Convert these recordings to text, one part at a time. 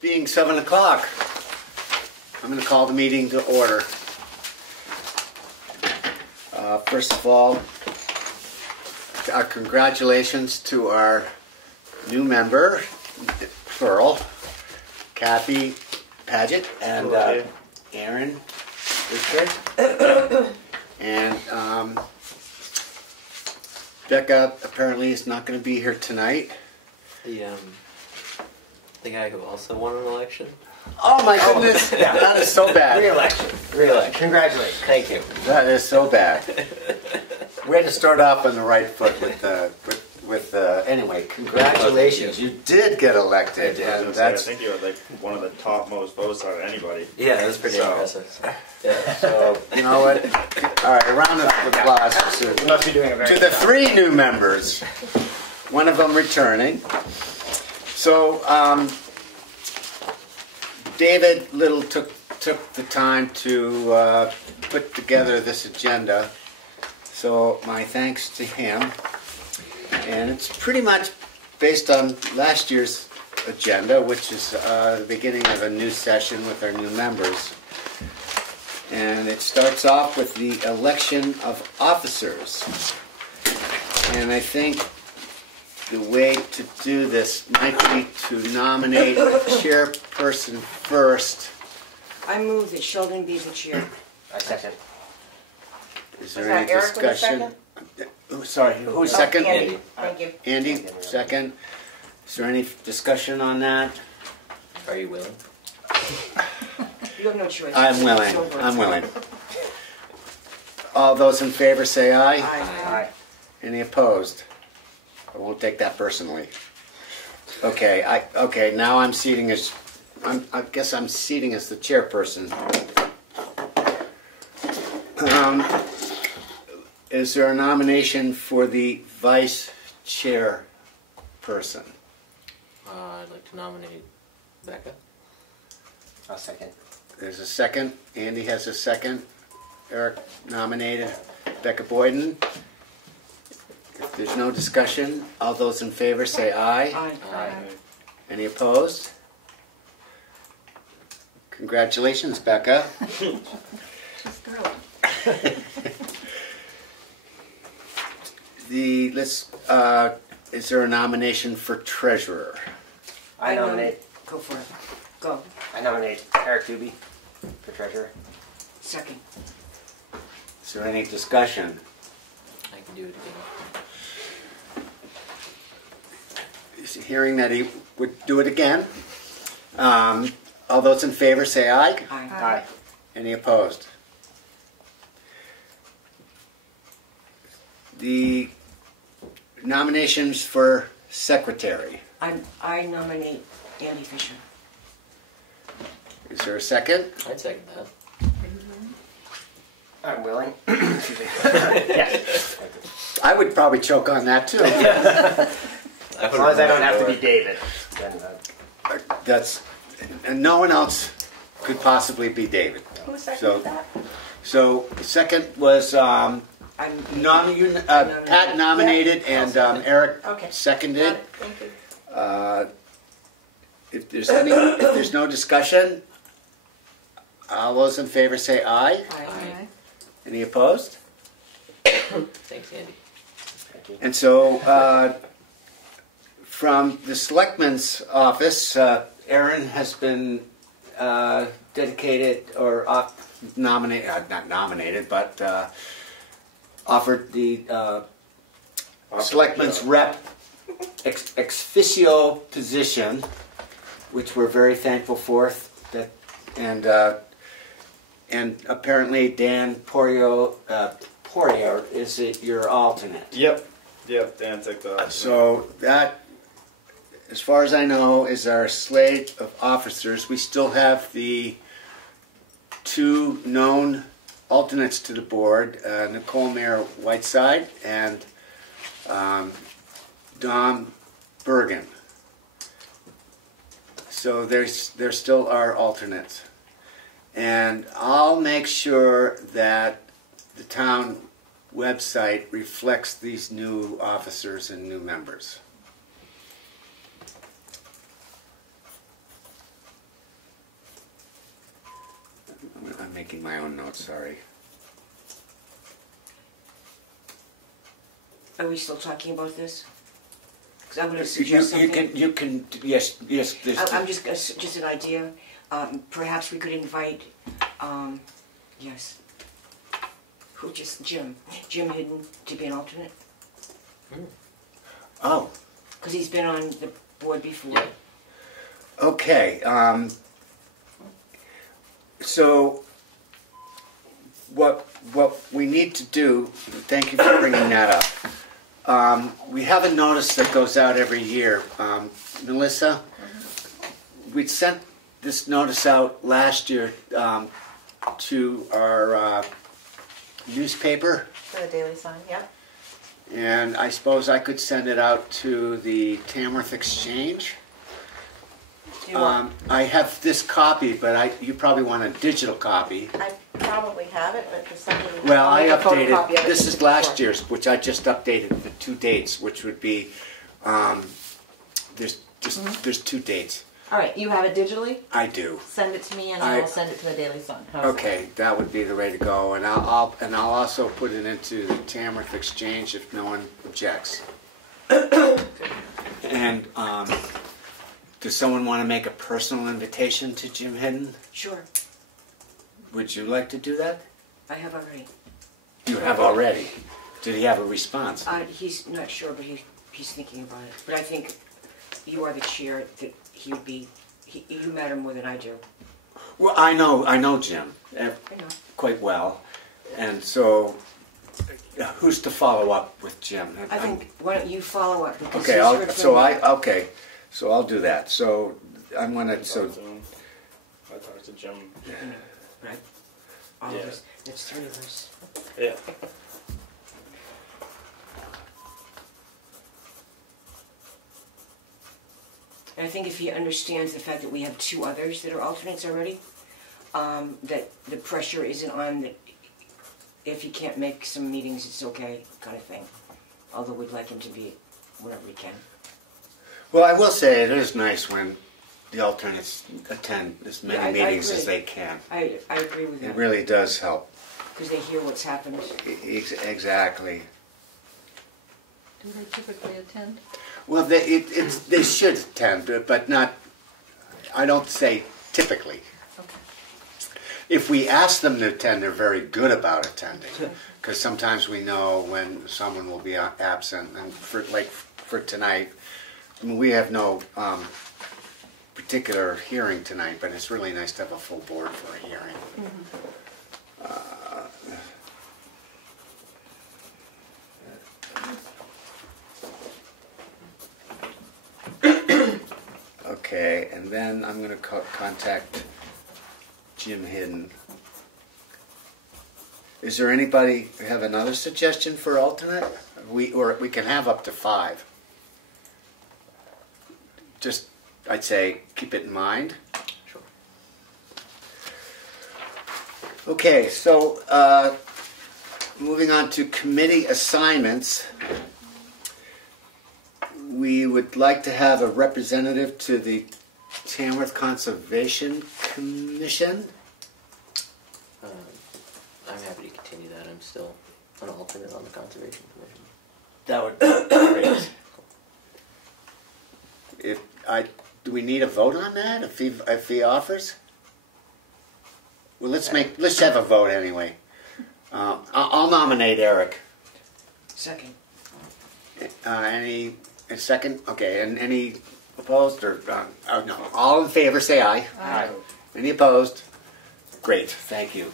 Being 7 o'clock, I'm going to call the meeting to order. First of all, our congratulations to our new member, Pearl, Kathy Paget, and Aaron Richard. And Becca apparently is not going to be here tonight. The guy who also won an election? Oh my goodness, yeah. That is so bad. Re-election. Congratulations. Thank you. That is so bad. We had to start off on the right foot with anyway, congratulations. You did get elected. And I think you were like one of the top most votes out of anybody. Yeah, that was pretty impressive. Yeah. So, you know what? All right, a round of applause to the 3 new members, one of them returning. So, David Little took the time to put together this agenda, so my thanks to him. And it's pretty much based on last year's agenda, which is the beginning of a new session with our new members. And it starts off with the election of officers. And I think the way to do this might be to nominate a chairperson first. I move that Sheldon be the chair. I second. Is there any discussion? Oh, sorry, who's second? Andy. Thank you. Andy, second. Is there any discussion on that? Are you willing? You have no choice. I'm willing. I'm willing. All those in favor say aye. Aye. Any opposed? I won't take that personally. Okay, okay. Now I'm seating as. I guess I'm seating as the chairperson. Is there a nomination for the vice chairperson? I'd like to nominate Becca. I'll second. There's a second. Andy has a second. Eric nominated Becca Boyden. If there's no discussion, all those in favor say aye. Aye. Any opposed? Congratulations, Becca. She's thrilled. Is there a nomination for treasurer? I nominate. Go for it. Go. I nominate Eric Dube for treasurer. Second. Is there any discussion? I can do it again. Hearing that he would do it again. All those in favor say aye. Aye. Any opposed? The nominations for secretary. I nominate Andy Fisher. Is there a second? I'd second that. I'm willing. Yes. I would probably choke on that too. As long as I don't have to be David. Then, That's, and no one else could possibly be David. Who seconded that? So second was Pat nominated and Eric seconded. Thank you. If there's no discussion, all those in favor say aye. Aye. Any opposed? Thanks, Andy. thank you. And so from the Selectmen's office, Aaron has been dedicated or nominated, not nominated, but offered the Selectmen's rep ex officio position, which we're very thankful for. That and apparently Dan Poirier is your alternate. Yep, Dan took that. So that, as far as I know, is our slate of officers. We still have the 2 known alternates to the board, Nicole Mayer Whiteside and Dom Bergen. So they're still our alternates. And I'll make sure that the town website reflects these new officers and new members. making my own notes, sorry. Are we still talking about this? Because I'm going to You, suggest something. you can, yes, there's, I'm just an idea. Perhaps we could invite, yes, Jim Hidden to be an alternate, oh, because he's been on the board before. Yeah. okay, so what we need to do, thank you for bringing that up. We have a notice that goes out every year. Melissa, we sent this notice out last year to our newspaper, For the Daily Sun, yep. and I suppose I could send it out to the Tamworth Exchange. Do you want, I have this copy, but you probably want a digital copy. I probably have it, but for some reason. Well, I'll I make a photocopy of updated, it this to is the last board. year's, which I just updated the 2 dates, which would be, there's 2 dates. All right, you have it digitally? I do. Send it to me and I- I'll send it to the Daily Sun. How's that? Okay, that would be the way to go, and I'll also put it into the Tamworth Exchange if no one objects. And does someone want to make a personal invitation to Jim Hidden? Sure, Would you like to do that? I have already. You have already. Did he have a response? He's not sure, but he's thinking about it. But I think you are the chair, that he would be, you matter more than I do. Well, I know Jim I know. quite well, and so who's to follow up with Jim? I think, why don't you follow up? Because Okay, he's heard from me. so I'll do that. So I'm gonna I talked to Jim. Right? All Yeah. of us, that's 3 of us. Yeah. And I think if he understands the fact that we have 2 others that are alternates already, that the pressure isn't on that if he can't make some meetings, it's okay, kind of thing. Although we'd like him to be whenever he can. Well, I will say it is nice when the alternates attend as many Yeah, I meetings agree. as they can. I agree with It that. really does help. Because they hear what's happened. Exactly. Do they typically attend? Well, they should attend, but not. I don't say typically. Okay. If we ask them to attend, they're very good about attending, because sometimes we know when someone will be absent. And for tonight, I mean, we have no particular hearing tonight, but it's really nice to have a full board for a hearing. Okay, and then I'm going to contact Jim Hidden. Is there anybody who have another suggestion for alternate? We can have up to 5. Just, I'd say, keep it in mind. Sure. Okay, so moving on to committee assignments. We would like to have a representative to the Tamworth Conservation Commission. I'm happy to continue that. I'm still an alternate on the Conservation Commission. That would be great. Do we need a vote on that if he offers? Well, let's have a vote anyway. I'll nominate Eric. Second. A second? Okay, and any opposed or no? All in favor, say aye. Aye. Any opposed? Great, thank you.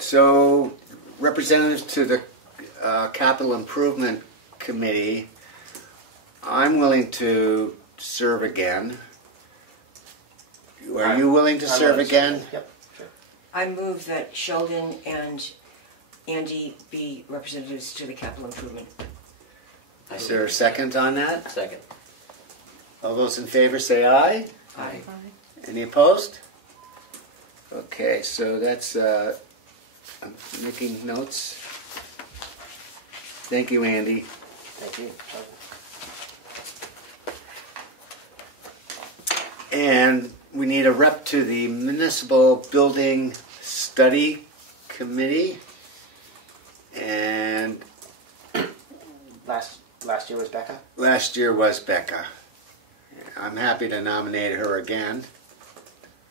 So, representatives to the Capital Improvement Committee, I'm willing to serve again. Are you willing to serve again? Yep, sure. I move that Sheldon and Andy be representatives to the capital improvement. Is there a second on that? Second. All those in favor say aye. Aye. Any opposed? Okay, so that's, I'm making notes. Thank you, Andy. Thank you. And we need a rep to the Municipal Building Study Committee. And Last year was Becca. last year was Becca. I'm happy to nominate her again.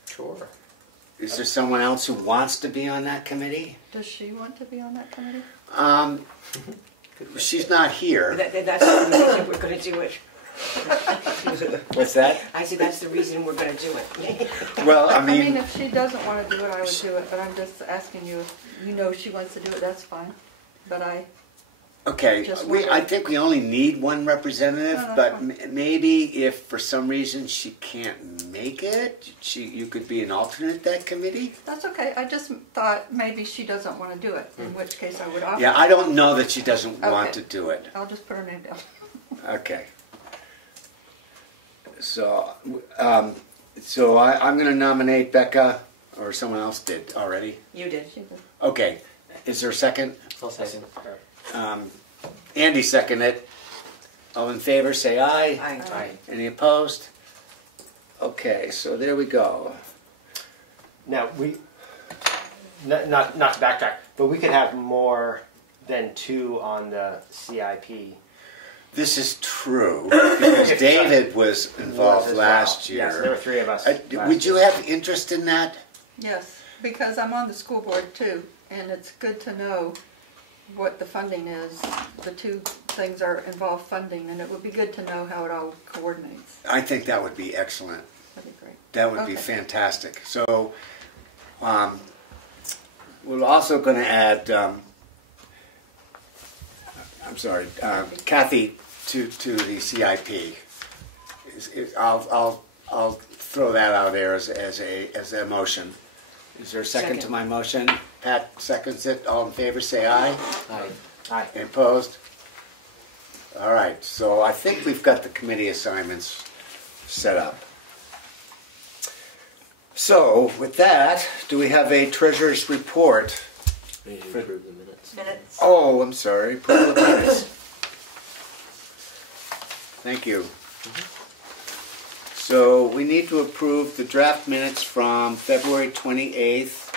Sure. Is there someone else who wants to be on that committee? Does she want to be on that committee? She's not here. That's the reason we're going to do it. What's that? I said that's the reason we're going to do it. Well, I I mean, mean, if she doesn't want to do it, I would do it, but I'm just asking you, if you know she wants to do it, that's fine. But okay, Just I wondering. think we only need one representative, No, but that's maybe if for some reason she can't make it, you could be an alternate that committee. that's okay. I just thought maybe she doesn't want to do it, in which case I would offer. Yeah, I don't know that she doesn't want Okay. to do it. I'll just put her name down. Okay. So, I'm going to nominate Becca, or someone else did already. You did. She did. Okay. Is there a second? I'll second. Andy seconded it. All in favor, say aye. Aye. Any opposed? Okay, so there we go. Now not to backtrack, but we could have more than 2 on the CIP. This is true, because David was involved as last well. year. Yes, there were 3 of us. Would you have interest in that? Yes, because I'm on the school board too, and it's good to know what the funding is. The two things are involve funding, and it would be good to know how it all coordinates. I think that would be excellent. That'd be great. That would be Okay. fantastic. So, we're also going to add, Kathy to the CIP. I'll throw that out there as a motion. Is there a second to Second. my motion? Pat seconds it. All in favor, say aye. Aye. Aye. Any opposed? All right. So I think we've got the committee assignments set up. So with that, do we have a treasurer's report? We need to approve the minutes. Minutes. Oh, I'm sorry. Approval of minutes. Thank you. So we need to approve the draft minutes from February 28th.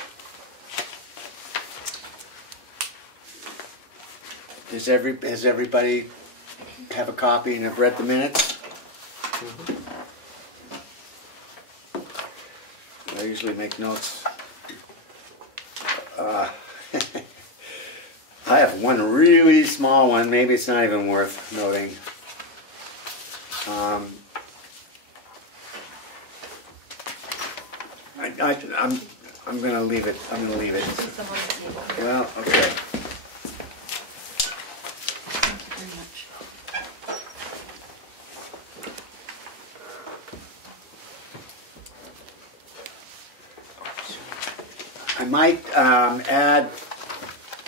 Has everybody have a copy and have read the minutes? I usually make notes. I have one really small one. Maybe it's not even worth noting. I'm going to leave it. I'm going to leave it. This is the one that's able. Well, okay. Thank you very much. I might add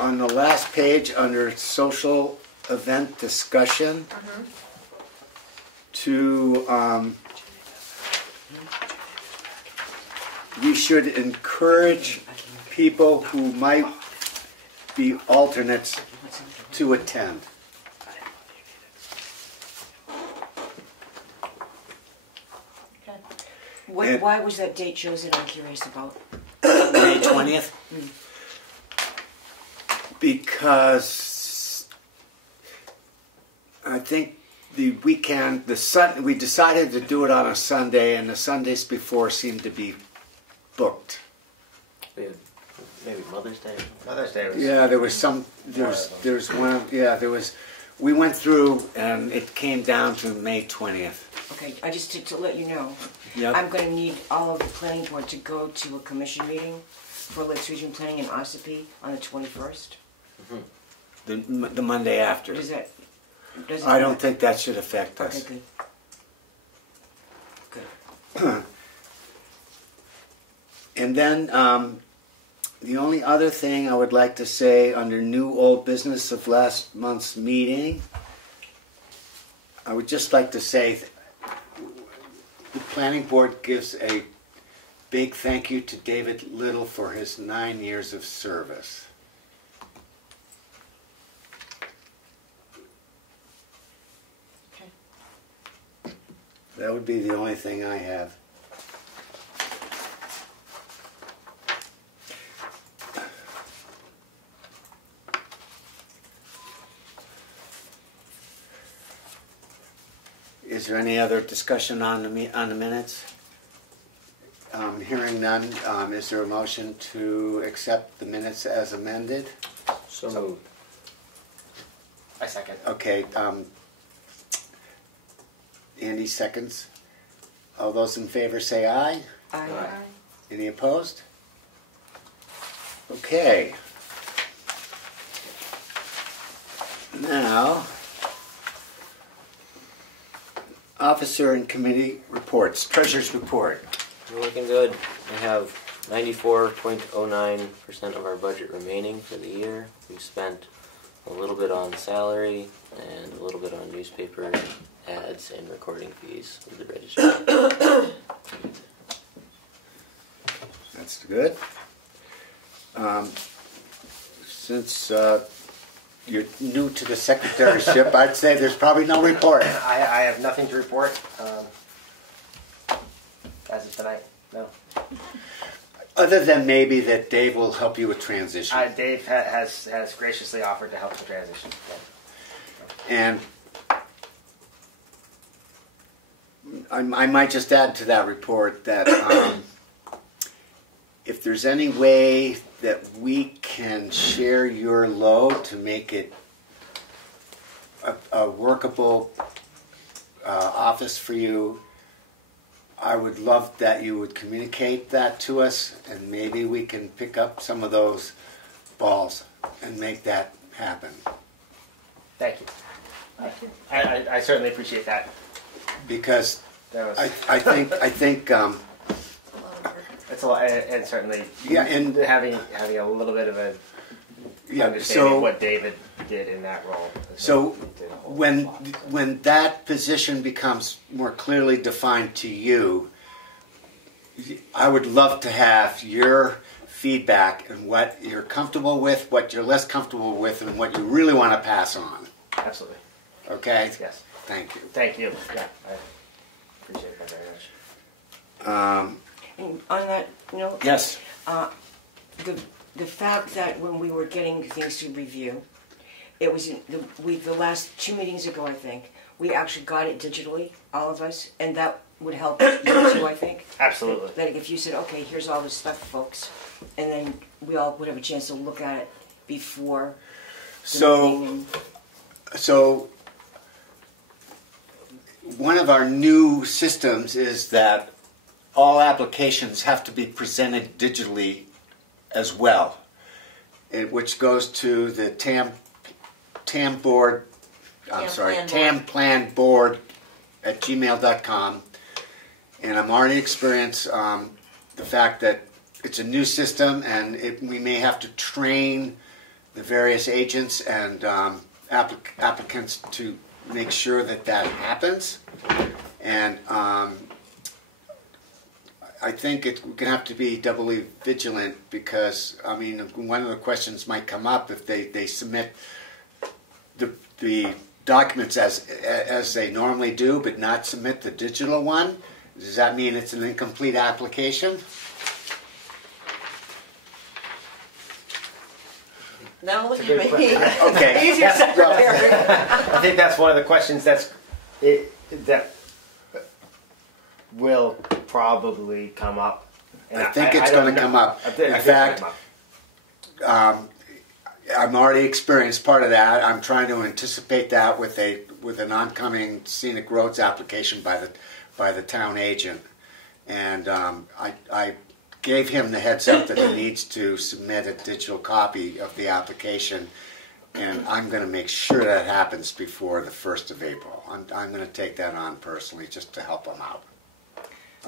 on the last page under social event discussion to we should encourage people who might be alternates to attend. Okay. Why was that date chosen? I'm curious about. May 20th? Because I think the weekend, we decided to do it on a Sunday, and the Sundays before seemed to be booked. We had maybe Mother's Day. Mother's Day was. Yeah, there was we went through and it came down to May 20th. Okay, I just to let you know, Yep. I'm going to need all of the planning board to go to a commission meeting for Lakes Region Planning in Ossipee on the 21st. The Monday after. Does that? Doesn't I don't think that should affect Okay, us. good. Good. And then the only other thing I would like to say under new old business of last month's meeting, I would just like to say the planning board gives a big thank you to David Little for his 9 years of service. Okay. That would be the only thing I have. Is there any other discussion on the minutes? Hearing none, is there a motion to accept the minutes as amended? So moved. I second. Okay, Andy seconds. All those in favor say aye. Aye. Any opposed? Okay. Now, officer and committee reports. Treasurer's report. We're looking good. We have 94.09% of our budget remaining for the year. We've spent a little bit on salary and a little bit on newspaper ads and recording fees with the registry. That's good. Since you're new to the secretaryship, I'd say there's probably no report. I have nothing to report as of tonight. No. Other than maybe that Dave will help you with transition. Dave has graciously offered to help with transition. And I might just add to that report that if there's any way that we can share your load to make it a workable office for you, I would love that you would communicate that to us, and maybe we can pick up some of those balls and make that happen. Thank you. I certainly appreciate that. Because That was, I think it's a lot, and certainly and having a little bit of a understanding so what David did in that role. so when that position becomes more clearly defined to you, I would love to have your feedback and what you're comfortable with, what you're less comfortable with, and what you really want to pass on. Absolutely. Okay? Yes. Thank you. Thank you. Yeah, I appreciate that very much. And on that note, Yes. the fact that when we were getting things to review, it was the last 2 meetings ago, I think, we actually got it digitally, all of us, and that would help you too, I think. Absolutely. That if you said, okay, here's all this stuff, folks, and then we all would have a chance to look at it before the meeting. So one of our new systems is that all applications have to be presented digitally as well, which goes to the TAM board. TAM Plan Board at gmail.com, and I'm already experienced the fact that it's a new system, and we may have to train the various agents and applicants to make sure that that happens. And I think we're going to have to be doubly vigilant because, I mean, one of the questions might come up if they submit the documents as they normally do, but not submit the digital one. Does that mean it's an incomplete application? No, look It's a at good me. Okay. He's your secretary. I think that's one of the questions that will probably come up. And I think it's going to come up. In fact, I'm already experienced part of that. I'm trying to anticipate that with an oncoming scenic roads application by the town agent, and I gave him the heads up that he needs to submit a digital copy of the application, and I'm going to make sure that happens before the 1st of April. I'm going to take that on personally just to help him out.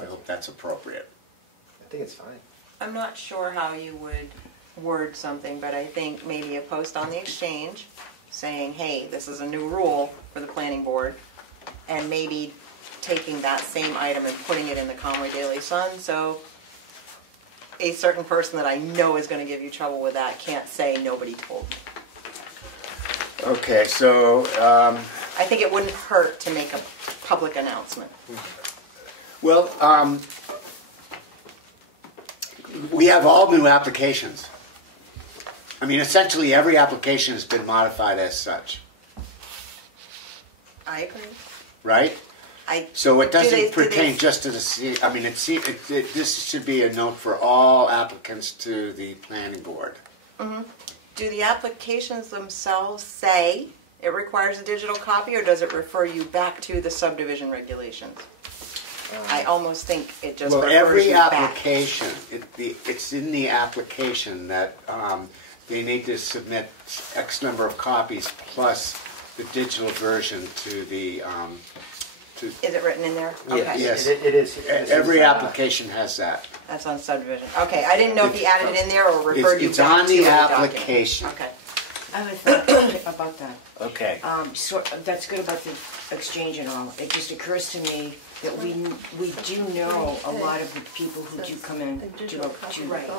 I hope that's appropriate. I think it's fine. I'm not sure how you would word something, but I think maybe a post on the exchange saying, hey, this is a new rule for the planning board, and maybe taking that same item and putting it in the Comeau Daily Sun, so a certain person that I know is going to give you trouble with that can't say nobody told me. Okay, so I think it wouldn't hurt to make a public announcement. well, we have all new applications. I mean, essentially every application has been modified as such, I agree. right? So it Do doesn't they- pertain just to the, I mean, this should be a note for all applicants to the planning board. do the applications themselves say it requires a digital copy, or does it refer you back to the subdivision regulations? I almost think it just Well, refers every you back. application, it's in the application that they need to submit X number of copies plus the digital version to the, Is it written in there? Yes. Okay. Yes. It is. every application has that. That's on subdivision. Okay, I didn't know if he added it in there or referred you It's back on to the document. application. Okay. I have a thought about that. Okay. So that's good about the exchange and all. It just occurs to me that we do know a lot of the people who do come in to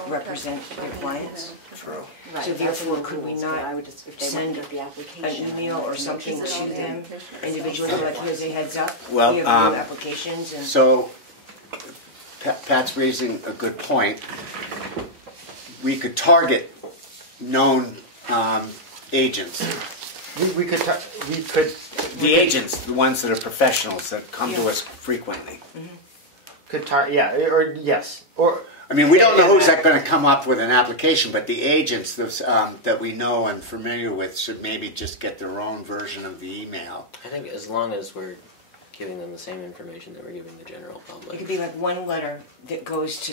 represent their clients. True. So therefore, could we not send an email or something to them individually, like here's a heads up? Well, we have new applications and. So, Pat's raising a good point. We could target known agents. We could. The agents, the ones that are professionals that come to us frequently. Yes. Or I mean, we don't know who's going to come up with an application, but the agents that we know and familiar with should maybe just get their own version of the email. I think as long as we're giving them the same information that we're giving the general It public. could be like one letter that goes to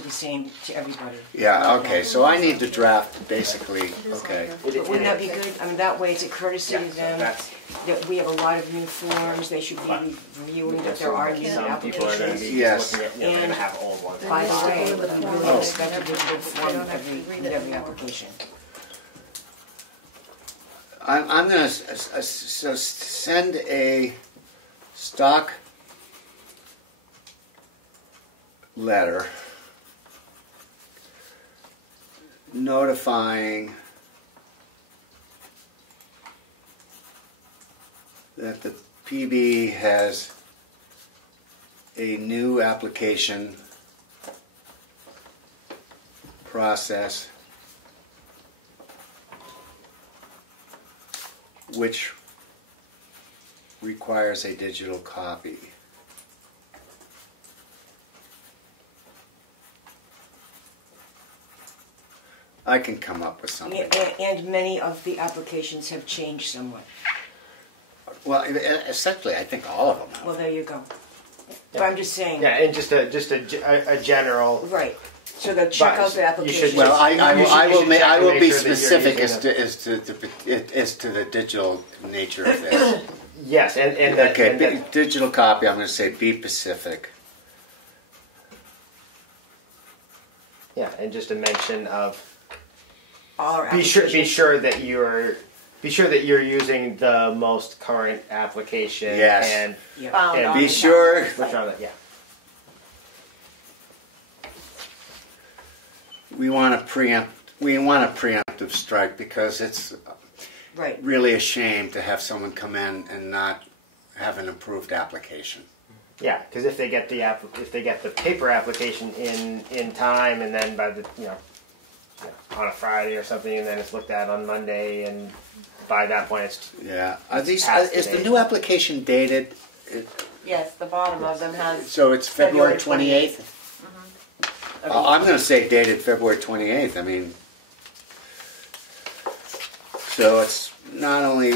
everybody. Yeah, okay, so I need to draft basically, okay. But wouldn't that be good? I mean, that way it's a courtesy to them that we have a lot of new forms, they should be reviewing that there are new some people are going to applications. be Yes. looking at. They're going to have old ones. By the way, we really expect a digital form every application. I'm going to send a stock letter notifying that the PB has a new application process which requires a digital copy. I can come up with something. And many of the applications have changed somewhat. Well, essentially, I think all of them have. Well, there you go. But I'm just saying. Yeah, and just a general. Right. So they'll check out the you application. should- Well, I will make be sure that you're specific using as to the digital nature of this. Yes, and that. Okay, and that- digital copy. I'm going to say be specific. yeah, and just a mention of. All our Be applications. sure that you're using the most current application. Yes. And Yeah. Found And on Be the sure. what's wrong with that? Yeah. We want a preemptive strike because it's Right. really a shame to have someone come in and not have an approved application. Yeah, because if they get the paper application in time, and then by the on a Friday or something, and then it's looked at on Monday, and by that point it's Yeah. Are these? Past Is the date. new application dated? Yes, the bottom of them has. So it's February February 28th? I'm going to say dated February 28th. I mean, so it's not only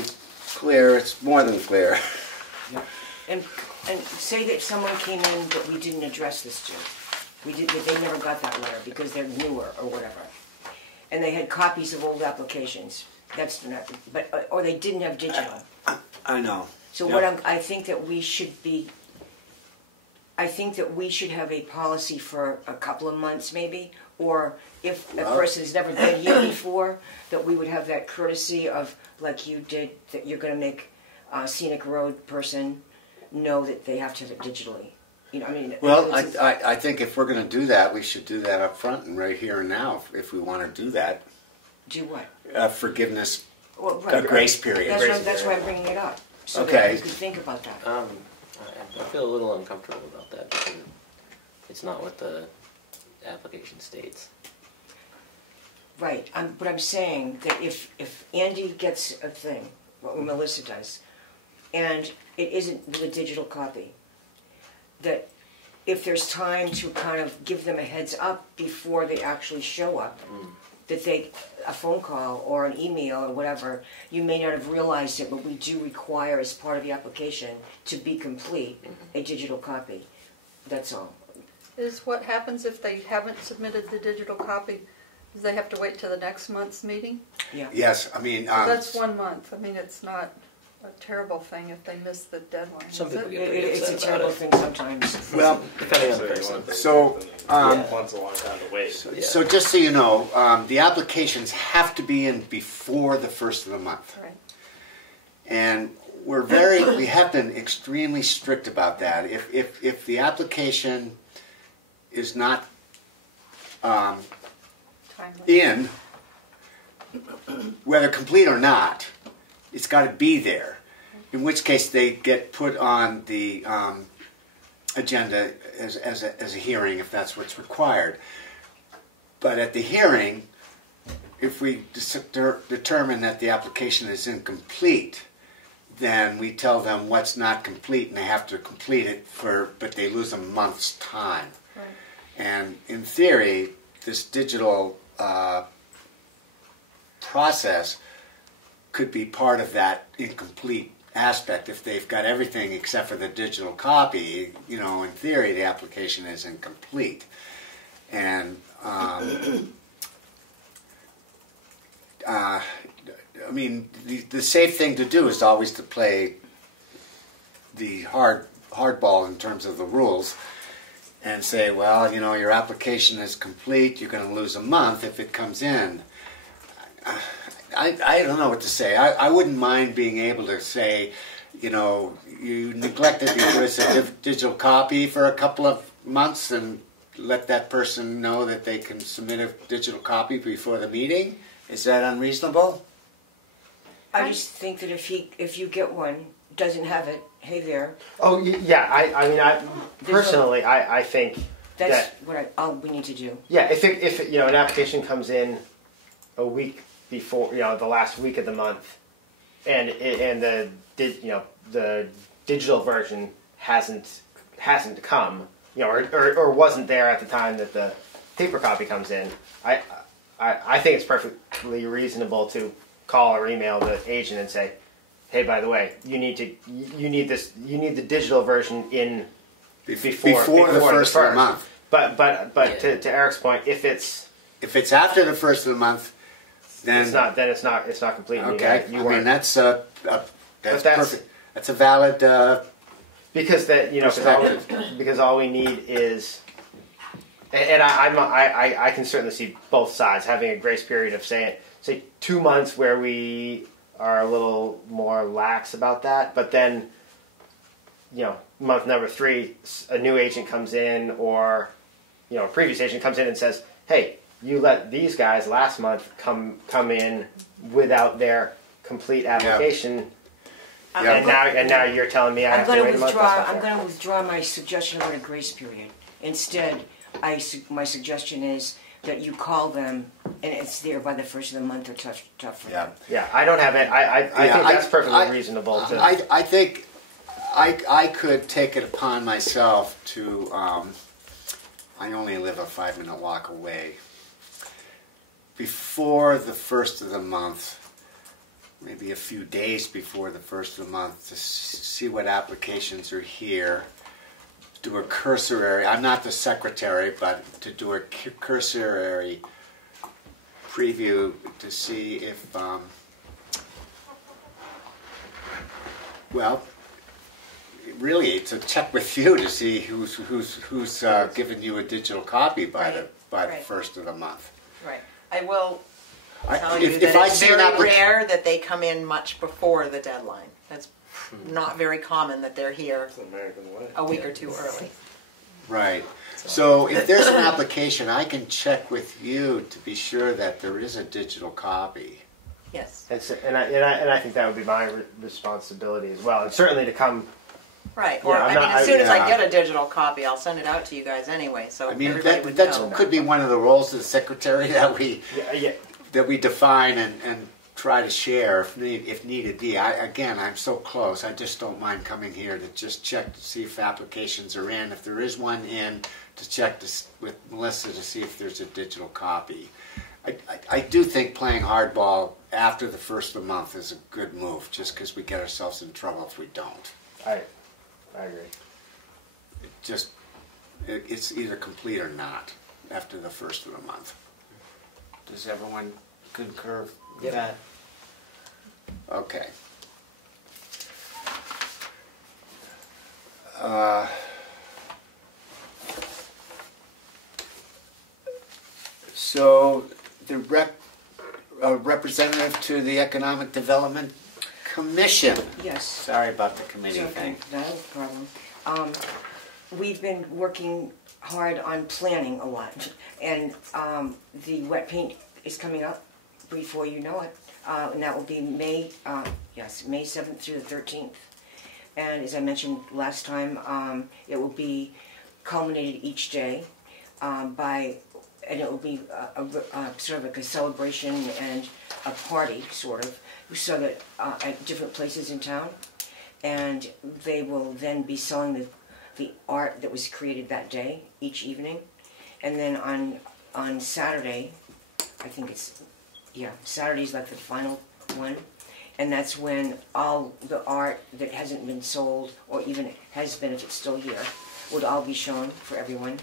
clear, it's more than clear. And say that someone came in that we didn't address this to. That they never got that letter because they're newer or whatever. And they had copies of old applications. That's not, but or they didn't have digital. I know. So Yep. I think that we should have a policy for a couple of months maybe, or if a person's never been here before, that we would have that courtesy of, like you did, that you're going to make a scenic road person know that they have to have it digitally. You know, I mean. Well, I think if we're going to do that, we should do that up front and right here and now if we want to do that. Do what? Forgiveness, Well, a grace period. That's why I'm bringing it up. So Okay. that you could think about that. I feel a little uncomfortable about that because it's not what the application states. Right, but I'm saying that if Andy gets a thing, what Melissa does, and it isn't with a digital copy, that if there's time to kind of give them a heads up before they actually show up, that a phone call or an email or whatever, you may not have realized it, but we do require as part of the application to be complete a digital copy. That's all. Is what happens if they haven't submitted the digital copy? Do they have to wait till the next month's meeting? Yeah. Yes, I mean... That's 1 month. I mean, it's not a terrible thing if they miss the deadline. Some is people it? get pretty It's a upset terrible about thing sometimes. Well, Depending on the person. so... Month's a long time to wait. So just so you know, the applications have to be in before the first of the month. Right. And we have been extremely strict about that. If the application is not Timely. in, whether complete or not, it's got to be there. In which case they get put on the agenda as a hearing if that's what's required. But at the hearing, if we determine that the application is incomplete, then we tell them what's not complete and they have to complete it but they lose a month's time. Right. And in theory, this digital process could be part of that incomplete aspect. If they've got everything except for the digital copy, in theory the application is incomplete. And I mean, the safe thing to do is always to play the hardball in terms of the rules and say, well, your application is complete, you're going to lose a month if it comes in. I don't know what to say. I wouldn't mind being able to say, you neglected to give us a digital copy for a couple of months and let that person know that they can submit a digital copy before the meeting. Is that unreasonable? I just think that if you get one, doesn't have it, hey there. Oh yeah, I personally I think That's what we need to do. yeah, if an application comes in a week before the last week of the month, and the digital version hasn't come, or wasn't there at the time that the paper copy comes in, I think it's perfectly reasonable to call or email the agent and say, hey, by the way, you need the digital version in before the first of the month. But to Eric's point, if it's after the first of the month, then it's not complete. Okay, that's perfect. That's a valid. Because because all we need is, and I can certainly see both sides having a grace period of say 2 months where we are a little more lax about that, but then month number 3 a new agent comes in, or a previous agent comes in and says, hey, you let these guys last month come in without their complete application. Yeah. And now you're telling me I have to wait a month. I'm going to withdraw my suggestion about a grace period. Instead, my suggestion is that you call them and it's there by the first of the month or tough for them. Yeah, I don't have it. I think that's perfectly reasonable. I think I could take it upon myself to. I only live a 5-minute walk away. Before the first of the month, maybe a few days before the first of the month, to see what applications are here. Do a cursory, I'm not the secretary, but to do a cursory preview to see if, really to check with you to see who's given you a digital copy by the first of the month. Right. I will tell you If that I it's see an very rare that they come in much before the deadline. That's not very common that they're here It's the American way. a week or two early. Right. So if there's an application, I can check with you to be sure that there is a digital copy. Yes. And I think that would be my responsibility as well, and certainly to come. Right. Or as soon as I get a digital copy, I'll send it out to you guys anyway. So everybody would know. That could be one of the roles of the secretary that we Yeah. that we define and try to share if needed be. Again, I'm so close. I just don't mind coming here to just check to see if applications are in. If there is one in, to check with Melissa to see if there's a digital copy. I do think playing hardball after the first of the month is a good move, just because we get ourselves in trouble if we don't. I agree. It's either complete or not after the first of the month. Does everyone concur with that? Okay. So the representative to the Economic Development Commission. Yes. Sorry about the committee thing. No problem. We've been working hard on planning a lot, and the wet paint is coming up before you know it, and that will be May 7th through the 13th. And as I mentioned last time, it will be culminated each day and it will be sort of like a celebration and a party, sort of, so that at different places in town, and they will then be selling the art that was created that day each evening, and then on Saturday, I think Saturday's like the final one, and that's when all the art that hasn't been sold, or even has been if it's still here, would all be shown for everyone.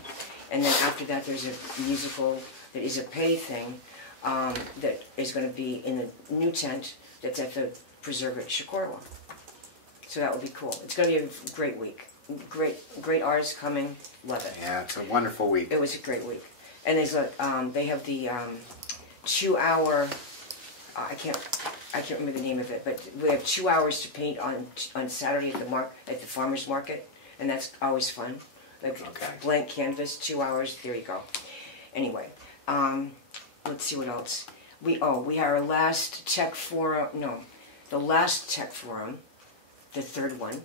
And then after that, there's a musical that is a pay thing that is going to be in the new tent that's at the preserve at Shikorowa. So that will be cool. It's going to be a great week. Great artists coming. Love it. Yeah, it's a wonderful week. It was a great week. And there's they have the 2-hour. I can't remember the name of it, but we have 2 hours to paint on Saturday at the farmers market, and that's always fun. Like blank canvas, 2 hours. There you go. Anyway, let's see what else. We had our last tech forum. No, the last tech forum, the third one,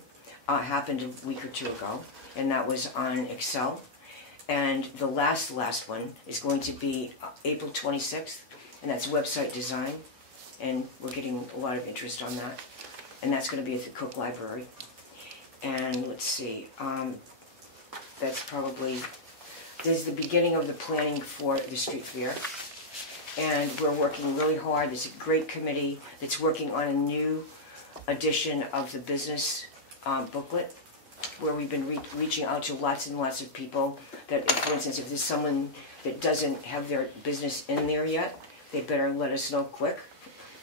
happened a week or two ago, and that was on Excel. And the last one is going to be April 26th, and that's website design. And we're getting a lot of interest on that. And that's going to be at the Cook Library. And let's see, that's probably, this is the beginning of the planning for the street fair. And we're working really hard. There's a great committee that's working on a new edition of the business booklet, where we've been reaching out to lots and lots of people that, for instance, if there's someone that doesn't have their business in there yet, they better let us know quick,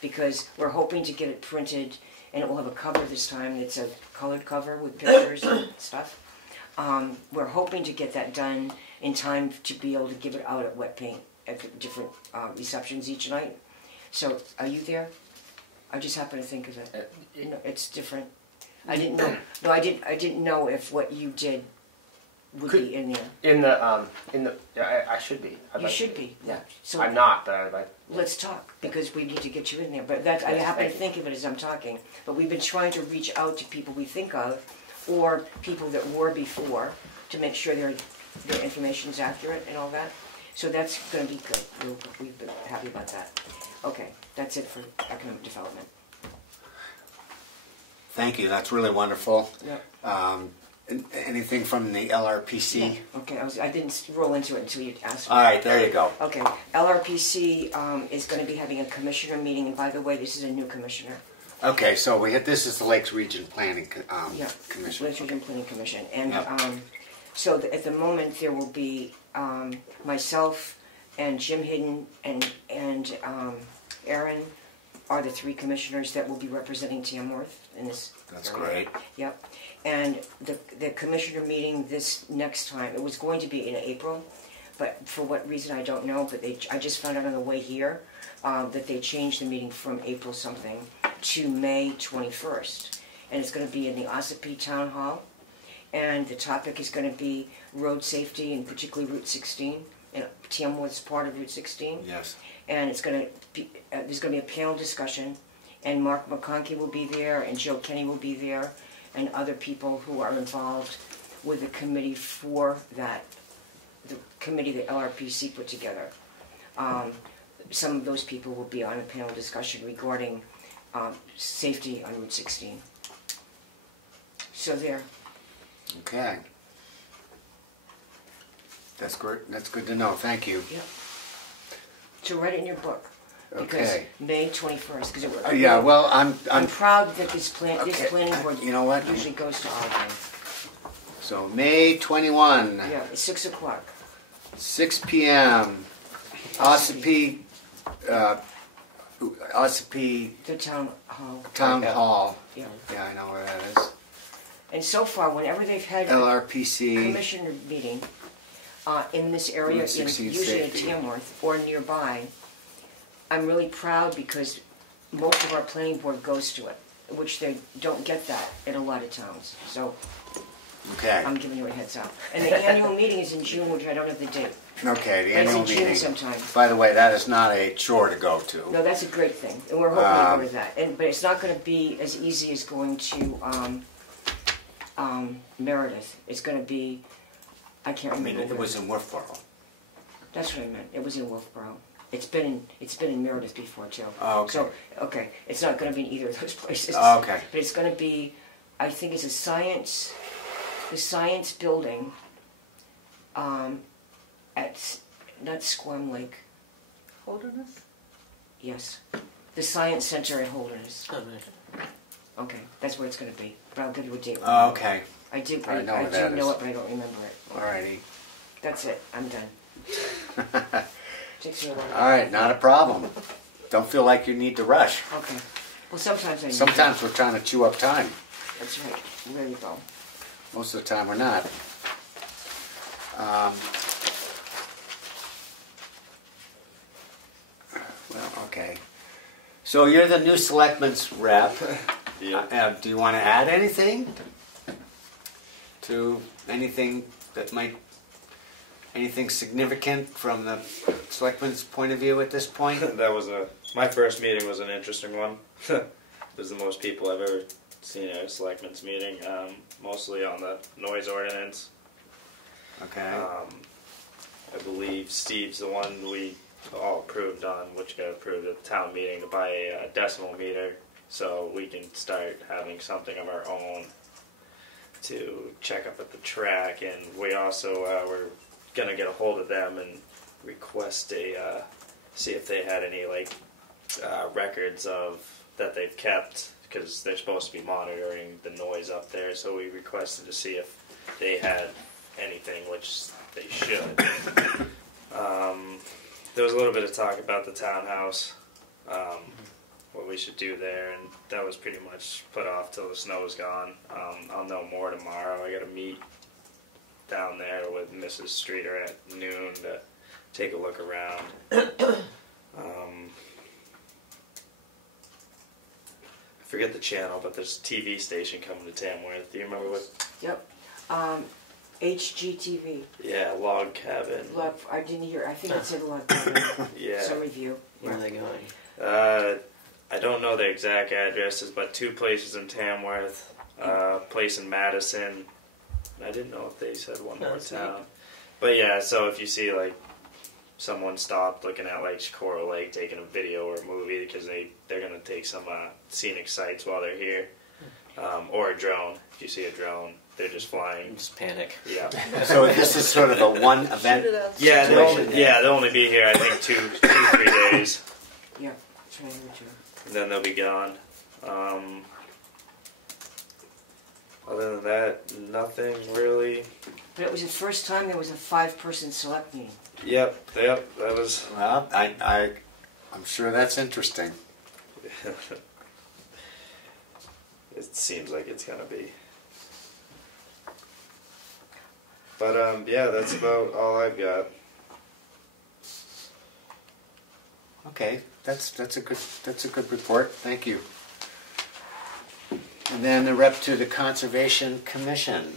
because we're hoping to get it printed, and it will have a cover this time. It's a colored cover with pictures and stuff. We're hoping to get that done in time to be able to give it out at wet paint at different receptions each night. So, are you there? I just happened to think of it. It's different. I didn't know. No, I didn't know if what you did would be in there. I should be. You should be. Yeah. So I'm not, but let's talk, because we need to get you in there. But that I happen to think of it as I'm talking. But we've been trying to reach out to people we think of, or people that were before, to make sure their information's accurate and all that. So that's going to be good. We've been happy about that. Okay, that's it for economic development. Thank you. That's really wonderful. Yeah. Anything from the LRPC? Yeah. Okay, I didn't roll into it until you asked me. All right, there you go. Okay, LRPC is going to be having a commissioner meeting, and by the way, this is a new commissioner. Okay, so this is the Lakes Region Planning Commission. Lakes Region Planning Commission, and so at the moment there will be myself and Jim Hidden and Aaron are the three commissioners that will be representing Tamworth in this. That's great. Yep. And the commissioner meeting this next time, it was going to be in April, but for what reason I don't know, but I just found out on the way here that they changed the meeting from April something to May 21st. And it's going to be in the Ossipee Town Hall. And the topic is going to be road safety, and particularly Route 16. And Tamworth's part of Route 16. Yes. And it's going to be, there's going to be a panel discussion, and Mark McConkey will be there, and Joe Kenny will be there, and other people who are involved with the committee for that, the committee that LRPC put together. some of those people will be on a panel discussion regarding safety on Route 16. So there. Okay. That's great. That's good to know. Thank you. Yeah. So write it in your book. Because Okay. May 21st. Because Yeah. Well, I'm proud that this planning Okay. board You know what? usually goes to all of them. So May 21, Yeah, it's 6 o'clock. 6 p.m. Ossipee, Ossipee The town hall. Town Yeah. Hall. Yeah. Yeah, I know where that is. And so far, whenever they've had a LRPC. commissioner meeting in this area, Route 16 usually in safety. Tamworth or nearby, I'm really proud because most of our planning board goes to it, which they don't get that in a lot of towns. So Okay. I'm giving you a heads up. And the annual meeting is in June, which I don't have the date. Okay. The But it's annual in June meeting. sometime. By the way, that is not a chore to go to. No, that's a great thing, and we're hoping to go to that. But it's not going to be as easy as going to Meredith. It's going to be, I can't I mean, remember. it where. was in Wolfboro. That's what I meant. It was in Wolfboro. It's been in Meredith before too. Oh, okay. So it's not going to be in either of those places. Oh, okay. But it's going to be, I think it's the science building, at not Squam Lake. Holderness? Yes, the Science Center at Holderness. Oh, nice. Okay, that's where it's going to be. But I'll give you a date. Oh, okay. I do. I know I where do that know is. it, but I don't remember it. Alrighty. That's it. I'm done. Takes me a while. All right, not a problem. Don't feel like you need to rush. Okay. Well, sometimes I need Sometimes we're trying to chew up time. That's right. There you go. Most of the time we're not. Well, okay. So you're the new selectman's rep. Yeah. Do you want to add anything to anything that might, anything significant from the selectman's point of view at this point? That was my first meeting was an interesting one. It was the most people I've ever seen at a selectmen's meeting, mostly on the noise ordinance. Okay. I believe Steve's the one we all approved on, which got approved at the town meeting to buy a decimal meter so we can start having something of our own to check up at the track. And we also were going to get a hold of them and request see if they had any records of that they've kept, because they're supposed to be monitoring the noise up there. So we requested to see if they had anything, which they should. There was a little bit of talk about the townhouse, what we should do there, and that was pretty much put off till the snow's gone. I'll know more tomorrow. I got to meet down there with Mrs. Streeter at noon to take a look around. I forget the channel, but there's a TV station coming to Tamworth. Do you remember what? Yep. HGTV. Yeah, Log Cabin. I didn't hear. I think it said log cabin. Yeah. Some review. Where are they going? I don't know the exact addresses, but 2 places in Tamworth, place in Madison. I didn't know if they said one more That's town. But yeah, so if you see someone stopped looking at Coral Lake taking a video or a movie, because they're going to take some scenic sites while they're here, or a drone. If you see a drone, they're just flying. Just panic. Yeah. So this is sort of a one event. Shoot it out. Yeah, Situation. they'll only be here I think 2-3 days, Yeah. That's what I heard you. and then they'll be gone. Other than that, nothing really. But it was the first time there was a 5-person select meeting. Yep, that was. Well, I'm sure that's interesting. It seems like it's gonna be. But yeah, that's about all I've got. Okay, that's a good report. Thank you. And then the rep to the Conservation Commission.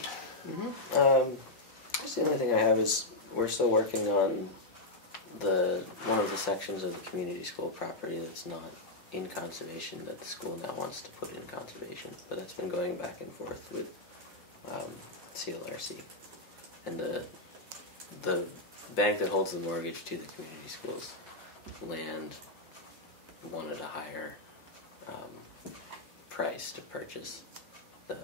Just the only thing I have is we're still working on one of the sections of the community school property that's not in conservation that the school now wants to put in conservation, but that's been going back and forth with CLRC and the bank that holds the mortgage to the community schools land wanted a higher price to purchase the,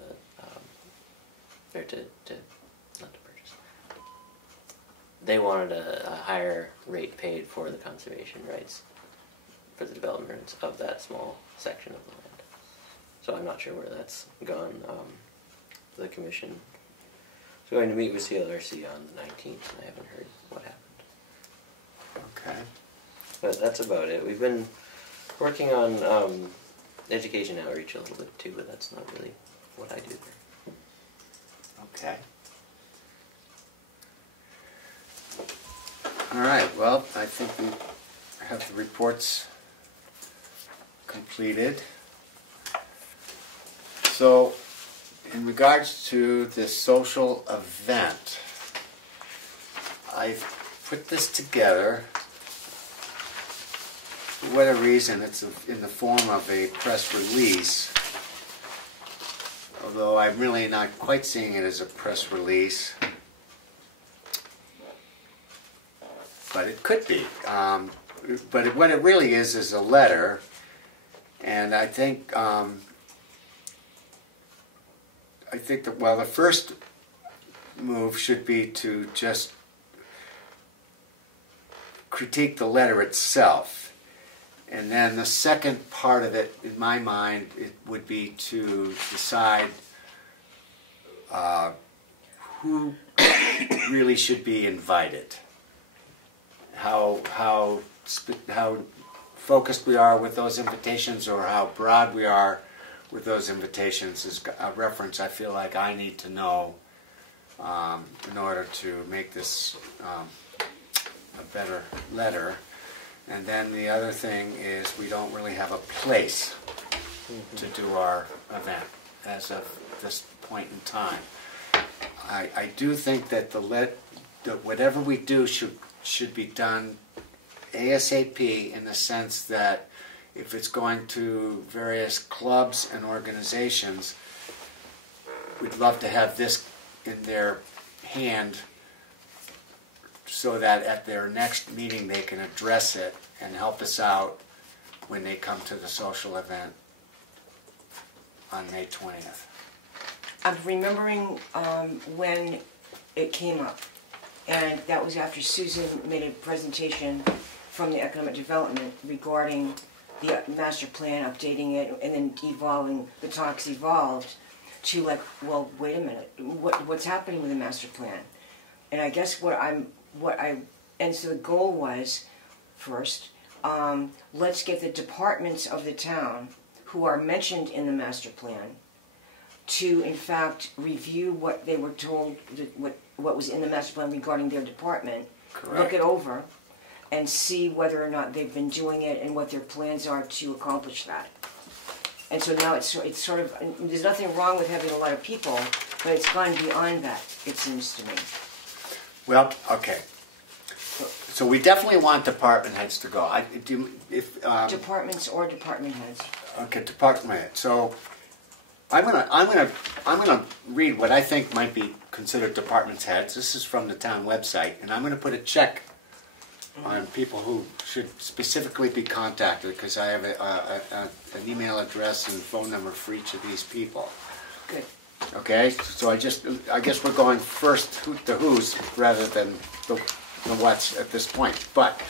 or to not to purchase. They wanted a higher rate paid for the conservation rights for the development of that small section of the land. So I'm not sure where that's gone. The commission is going to meet with CLRC on the 19th, and I haven't heard what happened. Okay. But that's about it. We've been working on education outreach a little bit too, but that's not really what I do there. Okay. All right, well, I think we have the reports completed. So, in regards to this social event, I've put this together. For whatever reason, it's in the form of a press release, although I'm really not quite seeing it as a press release. But it could be. But what it really is a letter, and I think that, well, the first move should be to just critique the letter itself, and then the second part of it, in my mind, it would be to decide who really should be invited. How focused we are with those invitations, or how broad we are with those invitations, is a reference I feel like I need to know in order to make this a better letter. And then the other thing is we don't really have a place to do our event as of this point in time. I do think that that whatever we do should be done ASAP, in the sense that if it's going to various clubs and organizations, we'd love to have this in their hand so that at their next meeting they can address it and help us out when they come to the social event on May 20th. I'm remembering when it came up, and that was after Susan made a presentation from the Economic Development regarding the master plan, updating it, and then evolving. The talks evolved to like, well, wait a minute, what's happening with the master plan? And I guess and so the goal was, first, let's get the departments of the town who are mentioned in the master plan to, in fact, review what they were told, what was in the master plan regarding their department. Correct. Look it over and see whether or not they've been doing it and what their plans are to accomplish that. And so now it's sort of, there's nothing wrong with having a lot of people, but it's gone beyond that, it seems to me. Well, okay. So we definitely want department heads to go. Departments or department heads. Okay, department heads. So I'm gonna read what I think might be considered department heads. This is from the town website, and I'm gonna put a check on people who should specifically be contacted, because I have an email address and phone number for each of these people. Good. Okay, so I guess we're going first the who's rather than the what's at this point. But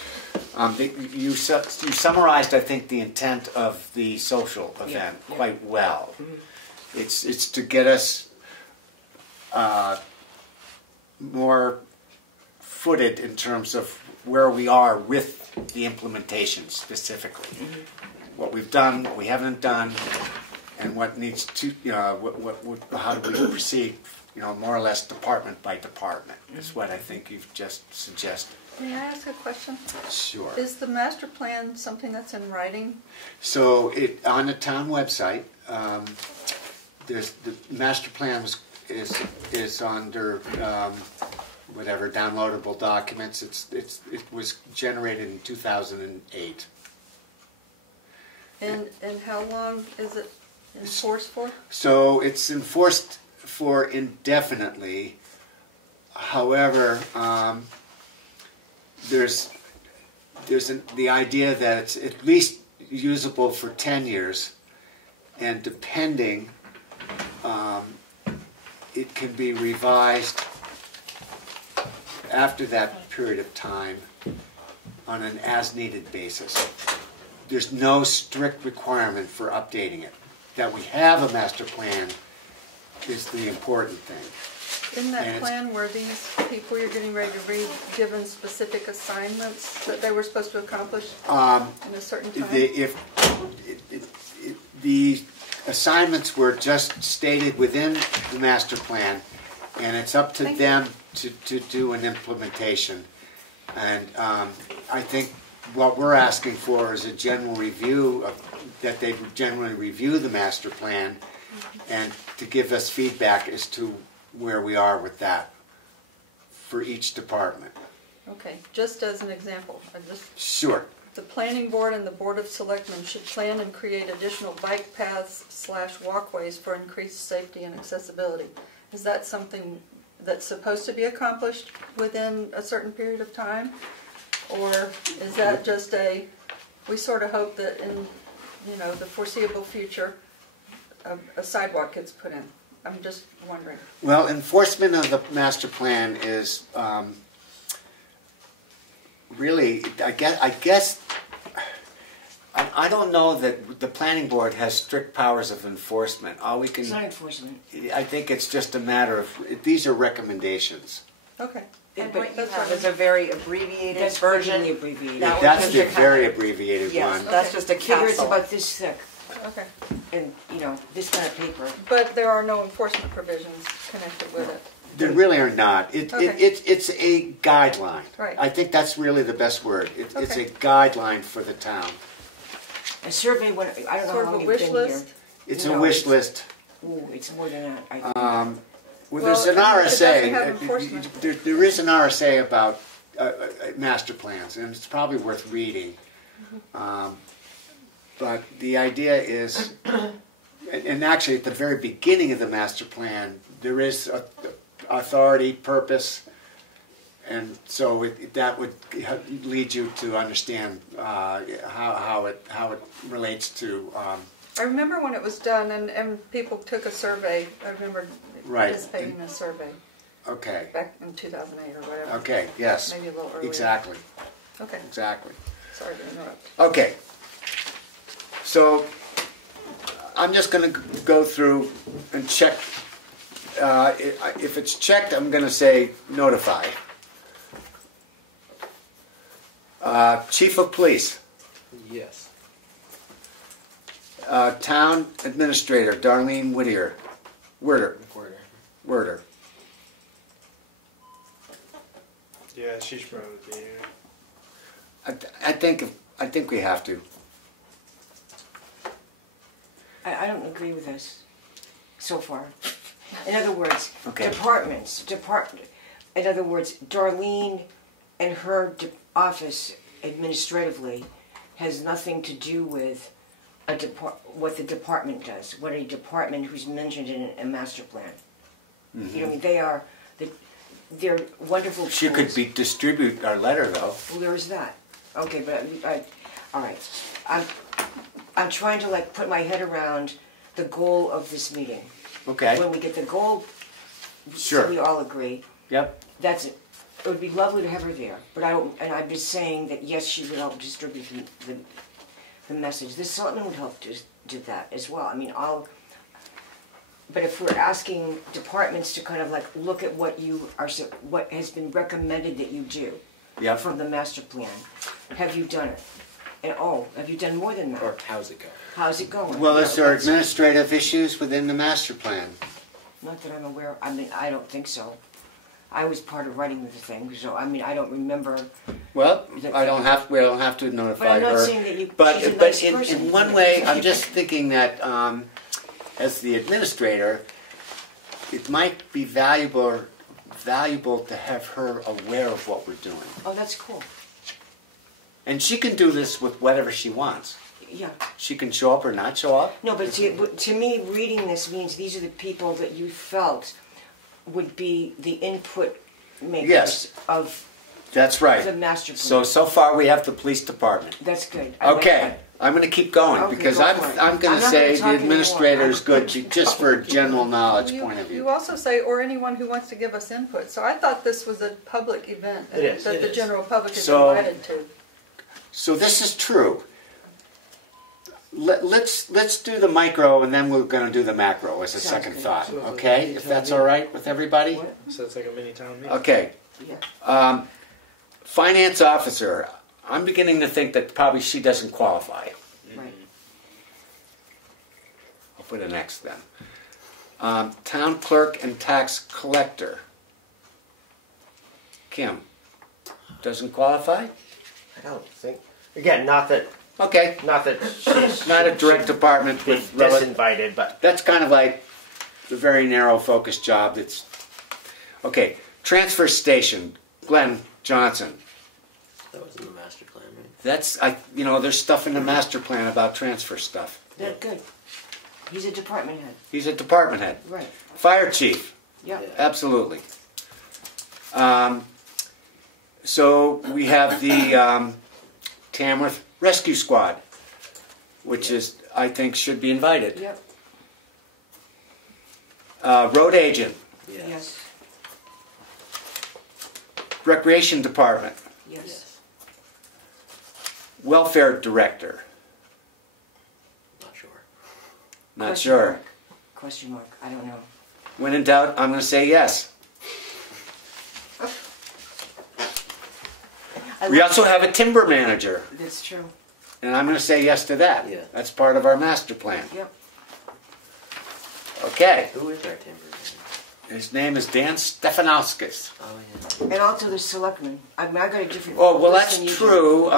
you summarized, I think, the intent of the social event quite well. Mm-hmm. It's to get us more footed in terms of where we are with the implementation specifically. Mm-hmm. What we've done, what we haven't done, and what needs to, how do we proceed, more or less department by department, is what I think you've just suggested. May I ask a question? Sure. Is the master plan something that's in writing? So on the town website, there's the master plan is under whatever downloadable documents. It was generated in 2008. And how long is it enforced for? So it's enforced for indefinitely. However, there's there's the idea that it's at least usable for 10 years, and depending, it can be revised after that period of time on an as-needed basis. There's no strict requirement for updating it. That we have a master plan is the important thing. In that And plan, were these people you're getting ready to read given specific assignments that they were supposed to accomplish in a certain time? The assignments were just stated within the master plan, and it's up to them to do an implementation. And I think what we're asking for is a general review that they generally review the master plan and to give us feedback as to where we are with that for each department. Okay, just as an example, Sure. the planning board and the board of selectmen should plan and create additional bike paths / walkways for increased safety and accessibility. Is that something that's supposed to be accomplished within a certain period of time? Or is that just we sort of hope that in, the foreseeable future, a sidewalk gets put in? I'm just wondering. Well, enforcement of the master plan is really, I guess, I don't know that the planning board has strict powers of enforcement. All we can, It's not enforcement. I think it's just a matter of, these are recommendations. Okay. And But what you that's have fine. is a very abbreviated That's version. really abbreviated. That That's was the just a very kind of- abbreviated Yes, one. that's just a Figure it's capsule. about this thick, Okay. and this kind of paper. But there are no enforcement provisions connected with it. There really are not. Okay. It's a guideline. Right. I think that's really the best word. It's Okay. a guideline for the town. A survey, I don't know Sort how of a long wish you've been list? here. It's No, a wish list. Ooh, it's more than that. I think. Well, there's an Well, it RSA. doesn't have enforcement. There is an RSA about master plans, and it's probably worth reading. But the idea is, and actually at the very beginning of the master plan, there is authority, purpose, and so that would lead you to understand how it relates to. I remember when it was done and people took a survey. I remember Right. participating in a survey Okay. back in 2008 or whatever. Okay. Yes. Maybe a little earlier. Exactly. Okay. Exactly. Sorry to interrupt. Okay. So I'm just going to go through and check. If it's checked, I'm going to say notify. Chief of Police. Yes. Town Administrator Darlene Werder. Yeah, she should probably be here. I think we have to. I don't agree with this so far. In other words, Okay. departments. In other words, Darlene and her office administratively has nothing to do with what the department does. What a department who's mentioned in a master plan. You know what I mean? They're wonderful. She could distribute our letter though. Well, there is that. Okay, but all right. I'm trying to put my head around the goal of this meeting. Okay. When we get the goal, Sure. we all agree. Yep. That's it. It would be lovely to have her there, but and I'm just saying that yes, she would help distribute the message. The selectmen would help do that as well. I mean, but if we're asking departments to kind of look at what what has been recommended that you do Yep. from the master plan, have you done it? And have you done more than that? Or how's it going? How's it going? Well, is there That's- administrative issues within the master plan? Not that I'm aware of. I mean, I don't think so. I was part of writing the thing, so I mean, I don't remember. Well, we don't have to notify But I'm not her. saying that she's a But nice person. in one way, I'm just thinking that as the administrator, it might be valuable to have her aware of what we're doing. Oh, that's cool. And she can do this with whatever she wants. Yeah. She can show up or not show up. No, but to me, reading this means these are the people that you felt would be the input makers Yes. of That's right. The master plan. So far we have the police department. That's good. I like Okay, that. I'm going to keep going Okay, because go I'm for it. I'm going I'm to not say gonna the talk administrator is anymore. good just for general knowledge point of view. You also say, or anyone who wants to give us input. So I thought this was a public event It is. that It the is. general public is So- invited to. So this is true. Let's do the micro and then we're going to do the macro as a Sounds second good. thought. So it's like Okay, a if town that's meeting. all right with everybody. What? So it's like a mini town meeting. Okay. Yeah. Finance officer. I'm beginning to think that probably she doesn't qualify. Right. I'll put an X then. Town clerk and tax collector. Kim. Doesn't qualify? I don't think. Again, not that Okay. she's Not a direct department be with relative. disinvited, but That's kind of like the very narrow focused job that's. Okay. Transfer station. Glenn Johnson. That was in the master plan, right? That's, there's stuff in the master plan about transfer stuff. That's good. He's a department head. He's a department head. Right. Fire chief. Yep. Yeah. Absolutely. So we have the Tamworth Rescue Squad, which is, I think, should be invited. Yep. Road agent, Yeah. Yes. Recreation Department, Yes. Welfare Director. Not sure. Not Question sure. mark. Question mark. I don't know. When in doubt, I'm going to say yes. We also have a timber manager, That's true. and I'm going to say yes to that. Yeah. That's part of our master plan. Yep. Okay. Who is our timber man? His name is Dan Stefanowskis. Oh, yeah. And also the selectmen. I got a different. Oh, well, list that's than you do. true.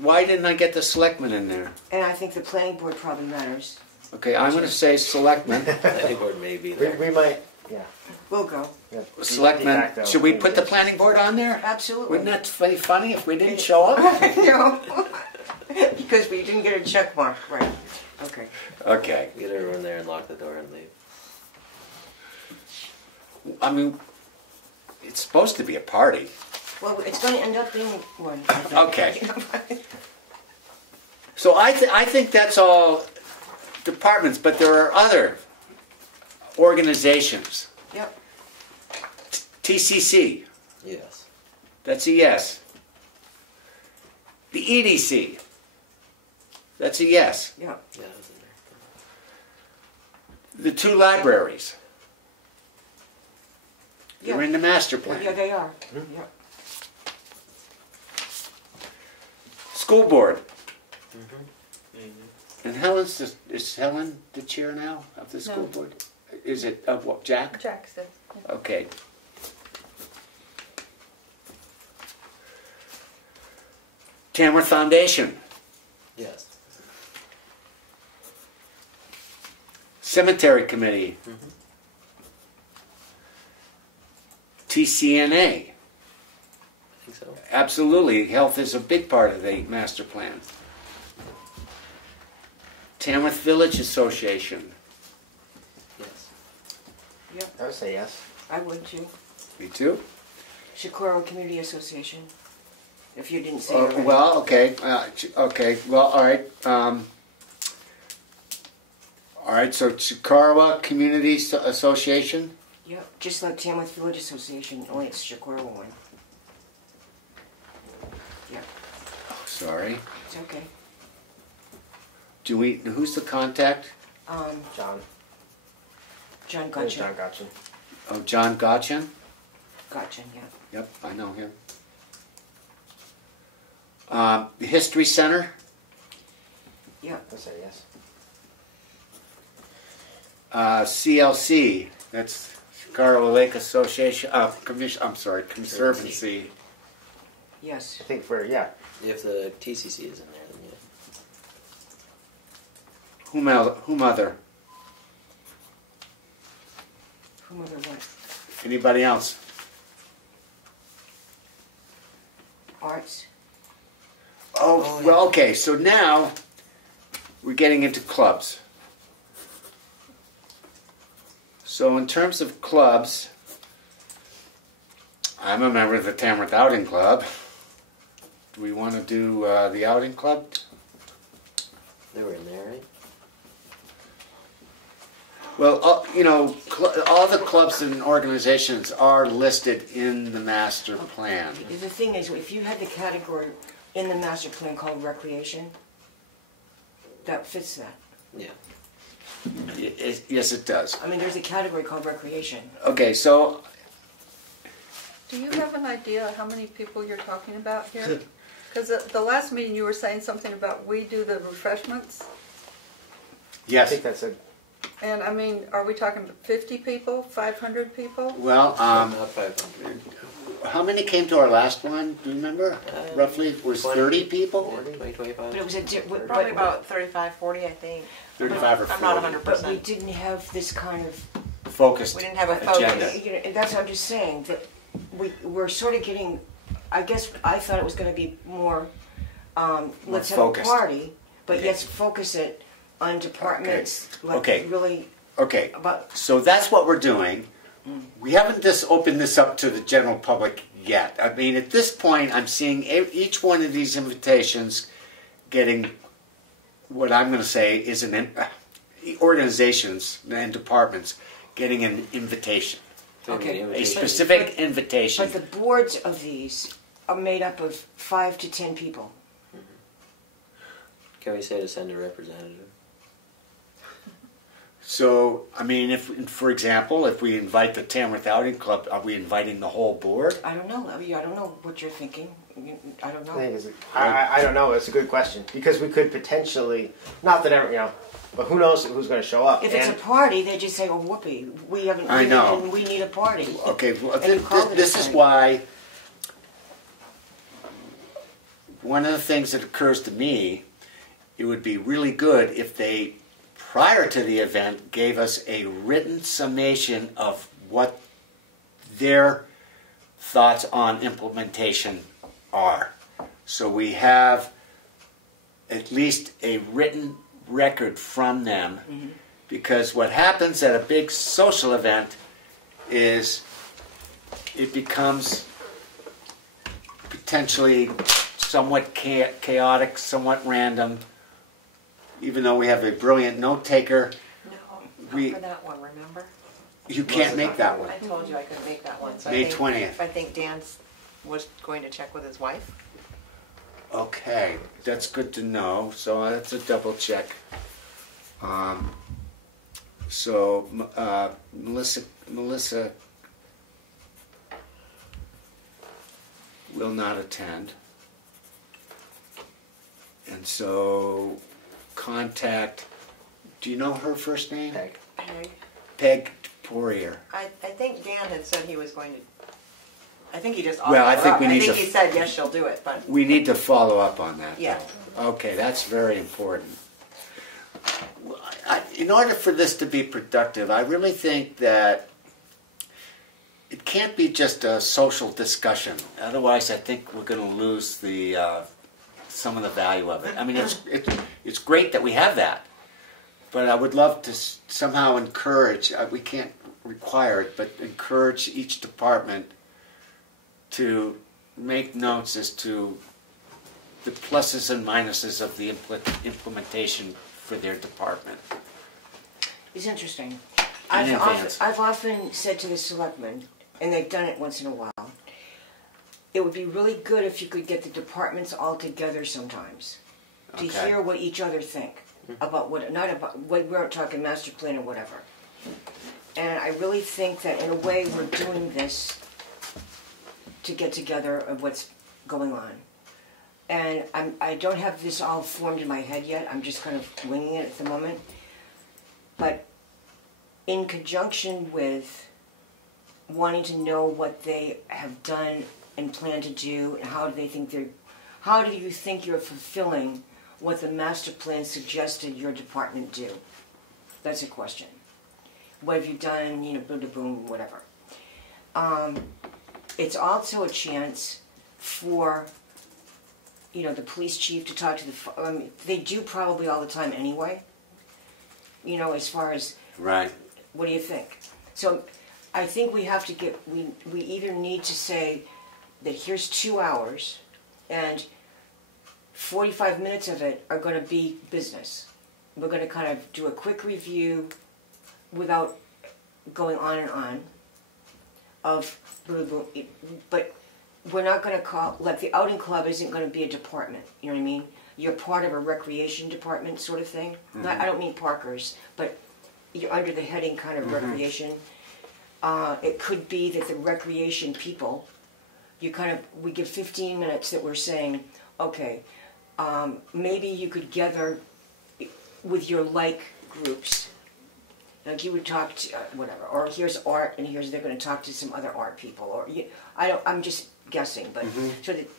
Why didn't I get the selectmen in there? And I think the planning board probably matters. Okay, I'm going to say selectmen. Planning board may be we, there. we might. Yeah. We'll go. yeah. Selectmen. De facto, Should we put the planning board on there? Absolutely. Wouldn't that be funny if we didn't show up? No. Because we didn't get a check mark. Right. Okay. Okay. Get everyone there and lock the door and leave. I mean, it's supposed to be a party. Well, it's going to end up being one. I think. Okay. So I think that's all departments, but there are other organizations. Yep. TCC, Yes. that's a yes. The EDC, that's a yes. Yep. Yeah, that was in there. The two libraries, they're Yeah. in the master plan. Yeah, they are. Yep. School board. Mm-hmm. And is Helen the chair now of the school No. board? Is it of what, Jack? Jack said. Yeah. Okay. Tamworth Foundation, Yes. Cemetery Committee, Mm-hmm. TCNA. I think so. Absolutely, health is a big part of the master plan. Tamworth Village Association, Yes. Yep. I would say yes. I would too. me too. Shakoro Community Association. If you didn't say it already. Well, okay, well, all right. All right, so Chikarawa Community Association, Yep. Just like Tamworth Village Association, only it's Shakoro one. Yep. sorry. It's okay. Who's the contact? John. John There's Gotcha. John Gotchin. Oh, John Gotchen? Gotcha, yeah. Yep, I know him. The History Center, Yeah. I'd say yes. CLC, that's Chikarawa Lake Association, Conservancy. Yes. I think yeah. If the TCC is in there, then yeah. Whomever? Whomever what? Anybody else? Arts. Oh, yeah. well, okay, so now we're getting into clubs. So in terms of clubs, I'm a member of the Tamworth Outing Club. Do we want to do the Outing Club? They were in there, right? Well, you know, all the clubs and organizations are listed in the master plan. The thing is, if you had the category in the master plan called recreation, that fits that. Yeah. Yes, it does. I mean, there's a category called recreation. Okay, so Do you have an idea how many people you're talking about here? Because at the last meeting you were saying something about we do the refreshments. I yes. think that's a. And I mean, are we talking 50 people, 500 people? Well, About 500. how many came to our last one? Do you remember? Roughly, it was 30 people. 20, 25. But it was a Probably about 35, 40, I think. 35 or 40. I'm not 100%. But we didn't have this kind of. Focused We didn't have a focus. agenda. You know, and that's what I'm just saying, that we're sort of getting, I guess I thought it was going to be more, let's have focused. a party, but Okay. let's focus it on departments, like Okay. really Okay, about. so that's what we're doing. We haven't opened this up to the general public yet. I mean, at this point, I'm seeing each one of these invitations getting what I'm going to say is organizations and departments getting an invitation, Okay. a specific invitation. But the boards of these are made up of 5 to 10 people. Can we say to send a representative? So, I mean, if, for example, if we invite the Tamworth Outing Club, are we inviting the whole board? I don't know. I mean, I don't know what you're thinking. I don't I know. think I don't know. It's a good question because we could potentially, not that ever, but who knows who's going to show up. If it's a party, they just say, "Oh, whoopee, we haven't." I know. We need a party. Okay, well, And you call it a this is party. why one of the things that occurs to me, it would be really good if they, prior to the event, gave us a written summation of what their thoughts on implementation are. So we have at least a written record from them, because what happens at a big social event is it becomes potentially somewhat chaotic, somewhat random. Even though we have a brilliant note taker, No, We- not for that one, remember? you can't make that one. I told you I couldn't make that one. So May I think, 20th. I think Dan was going to check with his wife. Okay, that's good to know. So that's a double check. Melissa will not attend, and so contact. Do you know her first name? Peg. Peg Poirier. I think Dan had said he was going to. I think he just. Well, I offered think up. we need I think to- he said yes, she'll do it, but We need to follow up on that. Yeah. though. Okay, that's very important. In order for this to be productive, I really think that it can't be just a social discussion. Otherwise, I think we're going to lose the some of the value of it. I mean, it's great that we have that, but I would love to somehow encourage. We can't require it, but encourage each department to make notes as to the pluses and minuses of the implementation for their department. It's interesting. In I've advance. often said to the selectmen, and they've done it once in a while, it would be really good if you could get the departments all together sometimes to Okay. hear what each other think about what, not about, what we're talking master plan or whatever. And I really think that in a way we're doing this to get together of what's going on. And I don't have this all formed in my head yet. I'm just kind of winging it at the moment. But in conjunction with wanting to know what they have done and plan to do, and how do you think you're fulfilling what the master plan suggested your department do? That's a question. What have you done? Boom, boom, whatever. It's also a chance for the police chief to talk to they do probably all the time anyway. As far as Right. what do you think? So I think we have to get, we either need to say that here's 2 hours and 45 minutes of it are going to be business. We're going to kind of do a quick review without going on and on of, but we're not going to call, like the outing club isn't going to be a department, you know what I mean? You're part of a recreation department sort of thing. I don't mean parkers, but you're under the heading kind of recreation. It could be that the recreation people, we give 15 minutes that we're saying, okay, maybe you could gather with your like groups. Like you would talk to whatever, or here's art, and they're going to talk to some other art people, or I'm just guessing, but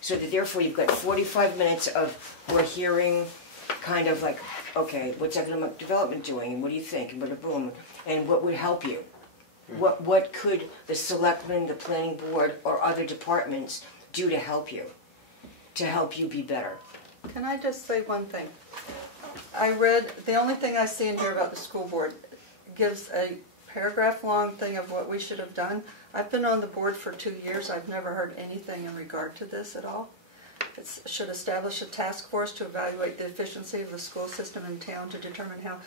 so that therefore you've got 45 minutes of we're hearing, kind of like, okay, what's economic development doing, and what do you think, and bada boom, and what would help you? What could the selectmen, the planning board, or other departments do to help you be better? Can I just say one thing? I read, the only thing I see in here about the school board gives a paragraph-long thing of what we should have done. I've been on the board for 2 years. I've never heard anything in regard to this at all. It should establish a task force to evaluate the efficiency of the school system in town to determine how.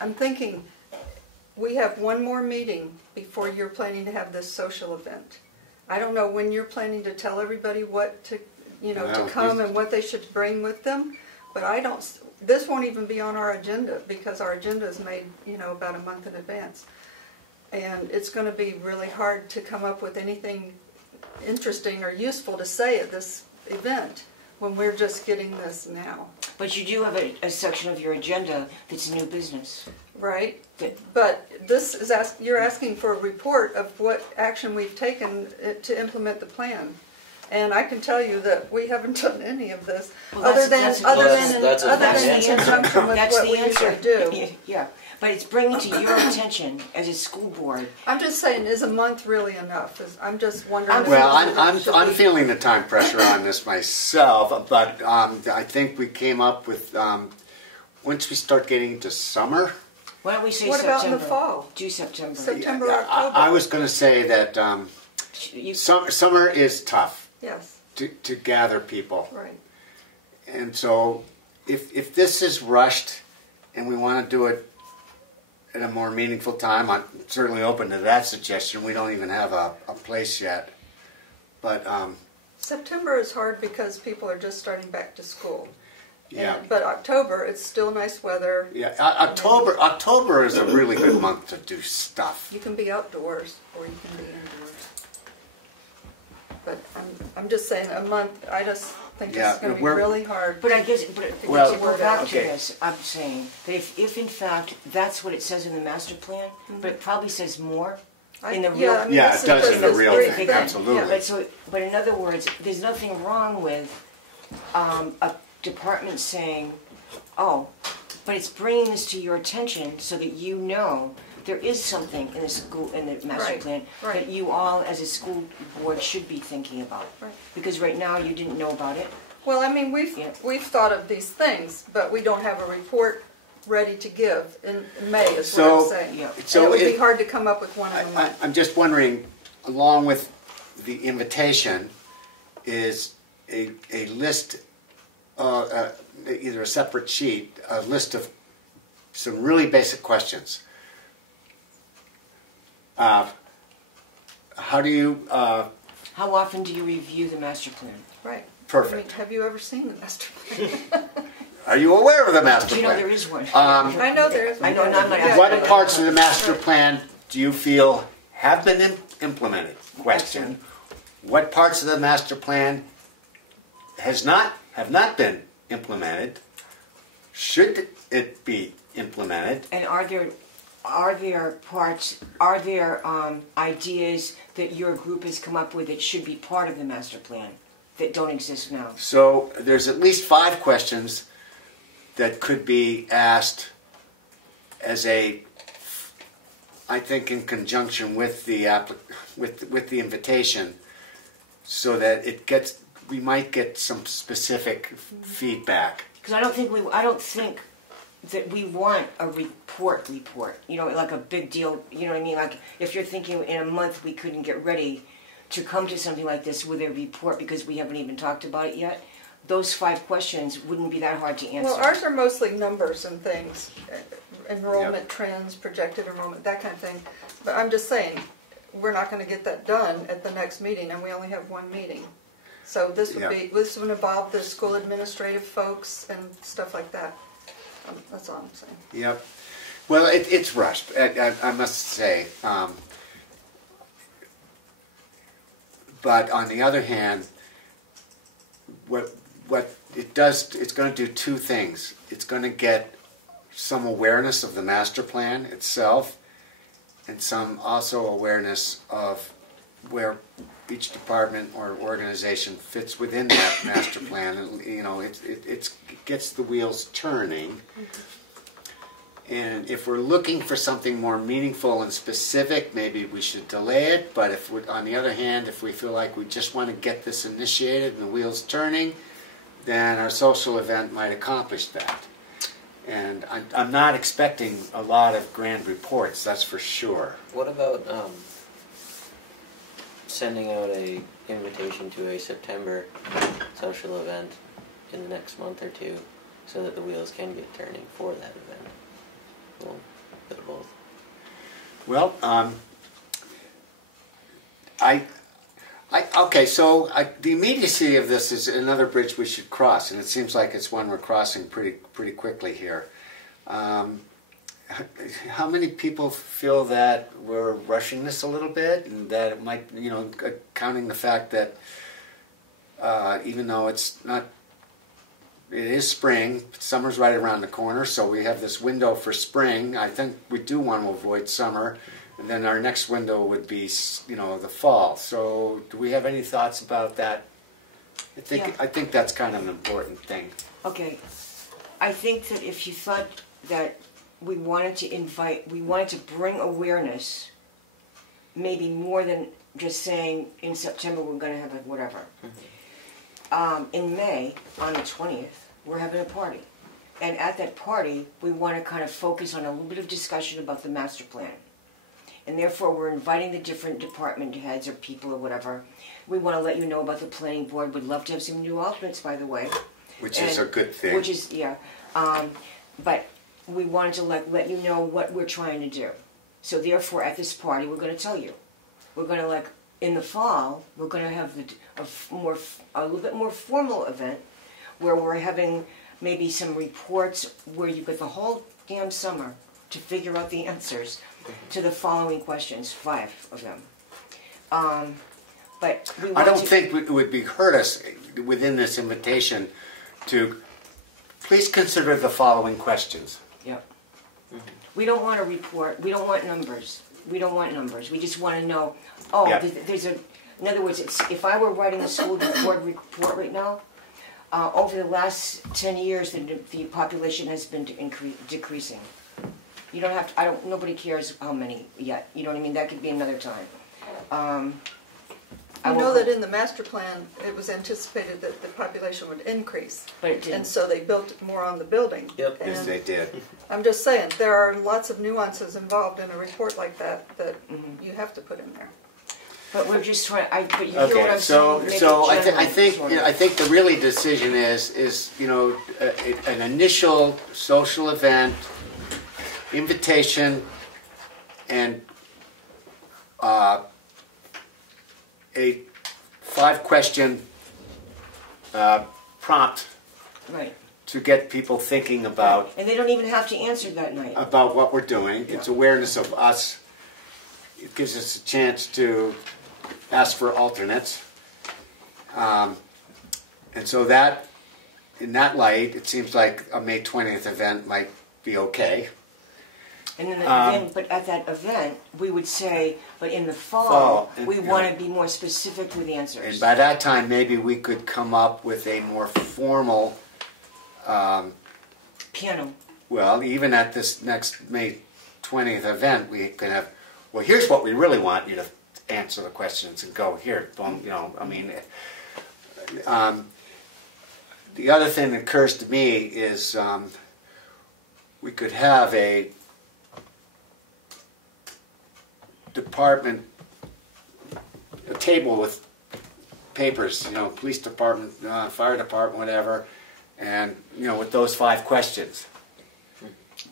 I'm thinking, we have one more meeting before you're planning to have this social event. I don't know when you're planning to tell everybody what to, to come and what they should bring with them, but this won't even be on our agenda because our agenda is made, about a month in advance. And it's going to be really hard to come up with anything interesting or useful to say at this event when we're just getting this now. But you do have a section of your agenda that's new business. Right, but this is you're asking for a report of what action we've taken to implement the plan. And I can tell you that we haven't done any of this, other than in conjunction with what we usually do. Yeah, but it's bringing to your attention as a school board. I'm just saying, is a month really enough? I'm just wondering. I'm feeling the time pressure on this myself, but I think we came up with once we start getting into summer. Why don't we say what September? About in the fall? Do September. September, October. I was going to say that summer is tough. Yes. To gather people. Right. And so if this is rushed and we want to do it at a more meaningful time, I'm certainly open to that suggestion. We don't even have a place yet. But September is hard because people are just starting back to school. Yeah. But October, it's still nice weather. Yeah, October is a really good month to do stuff. You can be outdoors or you can be indoors. But I'm just saying, a month, I just think it's going to be really hard. But I guess, to go back to this, I'm saying that if in fact that's what it says in the master plan, but it probably says more in the real. It does in the real thing, absolutely. Yeah, but in other words, there's nothing wrong with a department saying, oh, but it's bringing this to your attention so that you know there is something in the master plan that you all as a school board should be thinking about. Right. Because right now you didn't know about it. Well, I mean, we've thought of these things, but we don't have a report ready to give in May is what I'm saying. Yeah. So it would be hard to come up with one of them. I'm just wondering, along with the invitation, is a list, either a separate sheet, a list of some really basic questions. How do you? How often do you review the master plan? Right. Perfect. I mean, have you ever seen the master plan? Are you aware of the master plan? Do you know there is one? I know there is one. I know not much. What parts of the master plan do you feel have been implemented? Question. What parts of the master plan have not been implemented? Should it be implemented? And are there ideas that your group has come up with that should be part of the master plan that don't exist now? So there's at least 5 questions that could be asked as I think in conjunction with the invitation, so that we might get some specific feedback. Because I don't think that we want a report, you know, like a big deal, you know what I mean? Like if you're thinking in a month we couldn't get ready to come to something like this with a report because we haven't even talked about it yet, those 5 questions wouldn't be that hard to answer. Well, ours are mostly numbers and things, enrollment trends, projected enrollment, that kind of thing. But I'm just saying, we're not going to get that done at the next meeting, and we only have 1 meeting. So this would involve the school administrative folks and stuff like that. That's all I'm saying. Yep. Well, it's rushed, I must say. But on the other hand, what it does, it's going to do 2 things. It's going to get some awareness of the master plan itself, and some also awareness of where each department or organization fits within that master plan. And, you know, it gets the wheels turning. And if we're looking for something more meaningful and specific, maybe we should delay it. But if we, on the other hand, if we feel like we just want to get this initiated and the wheels turning, then our social event might accomplish that. And I'm not expecting a lot of grand reports, that's for sure. What about sending out a invitation to a September social event in the next month or 2 so that the wheels can get turning for that event? Well, bit of both. Well, the immediacy of this is another bridge we should cross, and it seems like it's one we're crossing pretty quickly here. How many people feel that we're rushing this a little bit, and that it might, you know, counting the fact that even though it's not, it is spring, summer's right around the corner, so we have this window for spring. I think we do want to avoid summer, and then our next window would be, you know, the fall. So do we have any thoughts about that? I think that's kind of an important thing. Okay, I think that if you thought that we wanted to bring awareness, maybe more than just saying in September we're going to have a whatever. In May, on the 20th, we're having a party. And at that party, we want to kind of focus on a little bit of discussion about the master plan. And therefore, we're inviting the different department heads or people or whatever. We want to let you know about the planning board. We'd love to have some new alternates, by the way. Which is a good thing. Which is, yeah. But we wanted to let you know what we're trying to do. So therefore, at this party, we're going to tell you. We're going to, like, in the fall, we're going to have a little bit more formal event where we're having maybe some reports where you've got the whole damn summer to figure out the answers to the following questions, 5 of them. But I don't think it would be hurt us within this invitation to please consider the following questions. Yep. We don't want a report. We don't want numbers. We don't want numbers. We just want to know, in other words, if I were writing a school board report right now, over the last 10 years, the population has been decreasing. You don't have to, nobody cares how many yet. You know what I mean? That could be another time. I know that in the master plan, it was anticipated that the population would increase. But it didn't. And so they built more on the building. Yep. Yes, they did. I'm just saying, there are lots of nuances involved in a report like that you have to put in there. But we're just trying. But you hear what I'm so saying? I think the really decision is you know, an initial social event, invitation, and a 5-question prompt, right, to get people thinking about. And they don't even have to answer that night. About what we're doing. It's awareness of us. It gives us a chance to ask for alternates. And so that, in that light, it seems like a May 20th event might be okay. And then, but at that event, we would say, but in the fall we want to be more specific with answers. And by that time, maybe we could come up with a more formal piano. Well, even at this next May 20th event, we can have, well, here's what we really want you to answer the questions and go here. Boom, you know, I mean, the other thing that occurs to me is we could have a department, a table with papers, police department, fire department, whatever, and, with those 5 questions.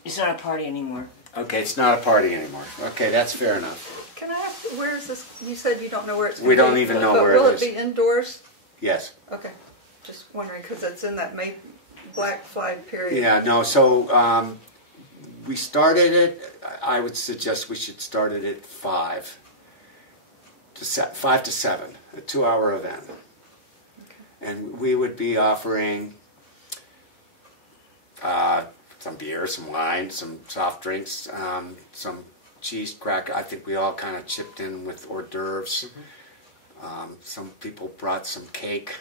It's not a party anymore. Okay, it's not a party anymore. Okay, that's fair enough. Can I ask, where is this, you said you don't know where it's going We to be. don't even know but where it will is. it be indoors? Yes. Okay, just wondering, because it's in that black flag period. Yeah, no, so we started it, I would suggest we should start it at 5 to 7, a 2-hour event. Okay. And we would be offering some beer, some wine, some soft drinks, some cheese cracker. I think we all kind of chipped in with hors d'oeuvres. Some people brought some cake.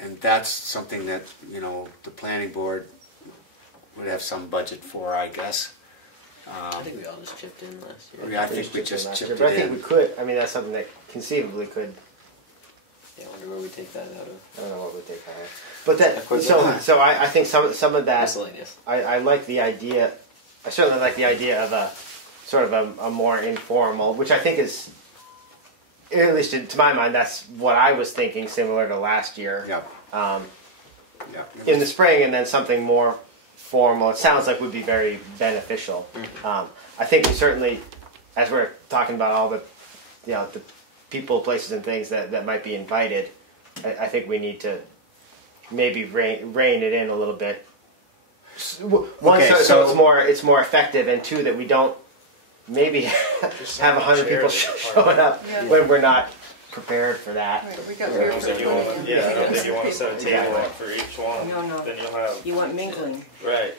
And that's something that, the planning board would have some budget for, I guess. I think we all just chipped in last year. Yeah, I think we just chipped it But I think in. we could. I mean, that's something that conceivably could. Yeah, I wonder where we take that out of. I don't know what we take that. But that. Equipment. So I think some of that. Miscellaneous. I like the idea. I certainly like the idea of a sort of a more informal, which I think is, at least to my mind, that's what I was thinking. Similar to last year. Yeah. Yeah. In the spring, and then something more formal. It sounds like would be very beneficial. I think we certainly, as we're talking about all the, the people, places, and things that might be invited, I think we need to maybe rein it in a little bit. One, Okay, so it's more effective, and 2, that we don't maybe have 100 people showing up when we're not prepared for that. Right, we got I beer don't for think you want 20. to. Yeah, I don't think you want to set a people. table up for each one. No. Then you'll have You want mingling. right.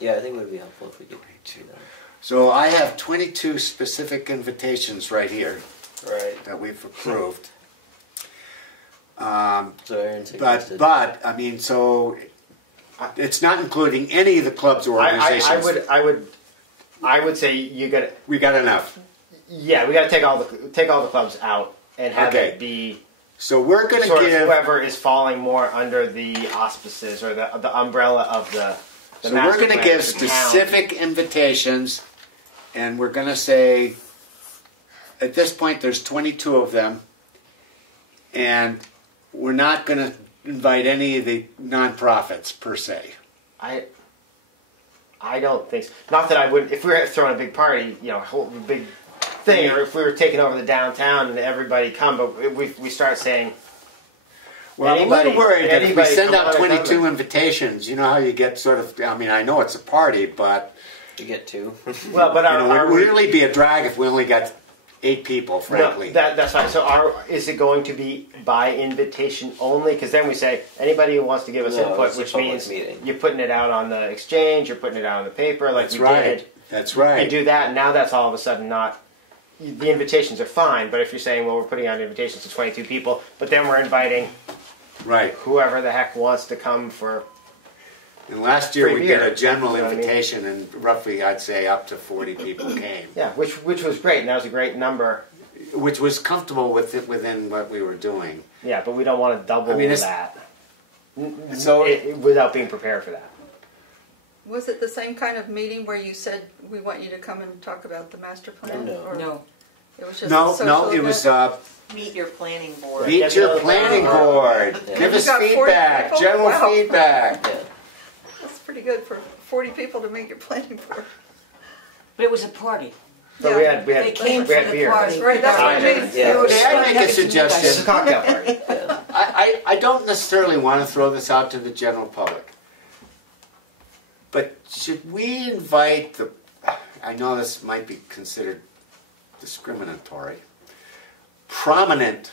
Yeah, I think it would be helpful if we could do that. So I have 22 specific invitations right here Right. that we've approved. So Aaron But suggested. I mean, so it's not including any of the clubs or organizations. I would say you got. We got enough. Yeah, we got to take all the clubs out and have Okay. it be So we're going to sort of give. whoever is falling more under the auspices or the umbrella of the. So we're going to plan give of the town. specific invitations, and we're going to say, at this point, there's 22 of them, and we're not going to invite any of the nonprofits per se. I don't think so. Not that I wouldn't. If we were throwing a big party, a whole big thing, or if we were taking over the downtown and everybody come, but we start saying. Well, I'm a little worried that if we send come out on and 22 come. invitations, you know how you get sort of, I mean, I know it's a party, but You get 2. Well, but it would really be a drag if we only got 8 people, frankly. No, that's fine. So is it going to be by invitation only? Because then we say anybody who wants to give us No, input, it's a which public means meeting. you're putting it out on the exchange, you're putting it out on the paper, like That's we right. did. That's You right. do that, and now that's all of a sudden not. The invitations are fine, but if you're saying, well, we're putting out invitations to 22 people, but then we're inviting Right. whoever the heck wants to come for. And last year Free we did beer, a general you know what I mean? invitation, and roughly, I'd say, up to 40 people came, Yeah, which was great, and that was a great number. which was comfortable within what we were doing. Yeah, but we don't want to double I mean, it's- that. So- Without being prepared for that. Was it the same kind of meeting where you said, we want you to come and talk about the master plan? No. Or No. It was just a No, social no, it event? was Meet your planning board. meet your planning board. Yeah. Give You us got 40 feedback, people? general Wow. feedback. Yeah. That's pretty good for 40 people to make your planning board. But it was a party. So we had They came for the beer. party. That's right, that's what it means. Yeah. It was May I fun. make a Have it to you suggestion? It's a cocktail party. Yeah. I don't necessarily want to throw this out to the general public, but should we invite the, I know this might be considered discriminatory, prominent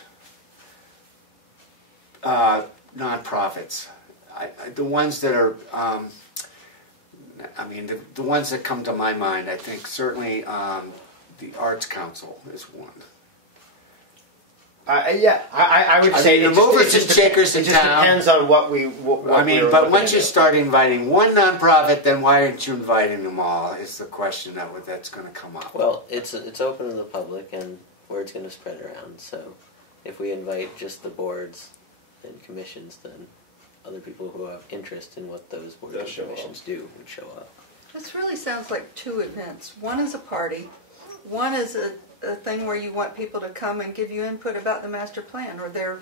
nonprofits, the ones that are, I mean, the ones that come to my mind, I think certainly the Arts Council is one. Yeah, I would I say mean, the movers and shakers in it just town. depends on what we. What I mean, we were but looking once to you do. start inviting one nonprofit, then why aren't you inviting them all? Is the question that's going to come up. Well, it's open to the public, and word's going to spread around. So, if we invite just the boards and commissions, then other people who have interest in what those boards They'll and show up. commissions do would show up. This really sounds like two events. One is a party. One is a thing where you want people to come and give you input about the master plan or their,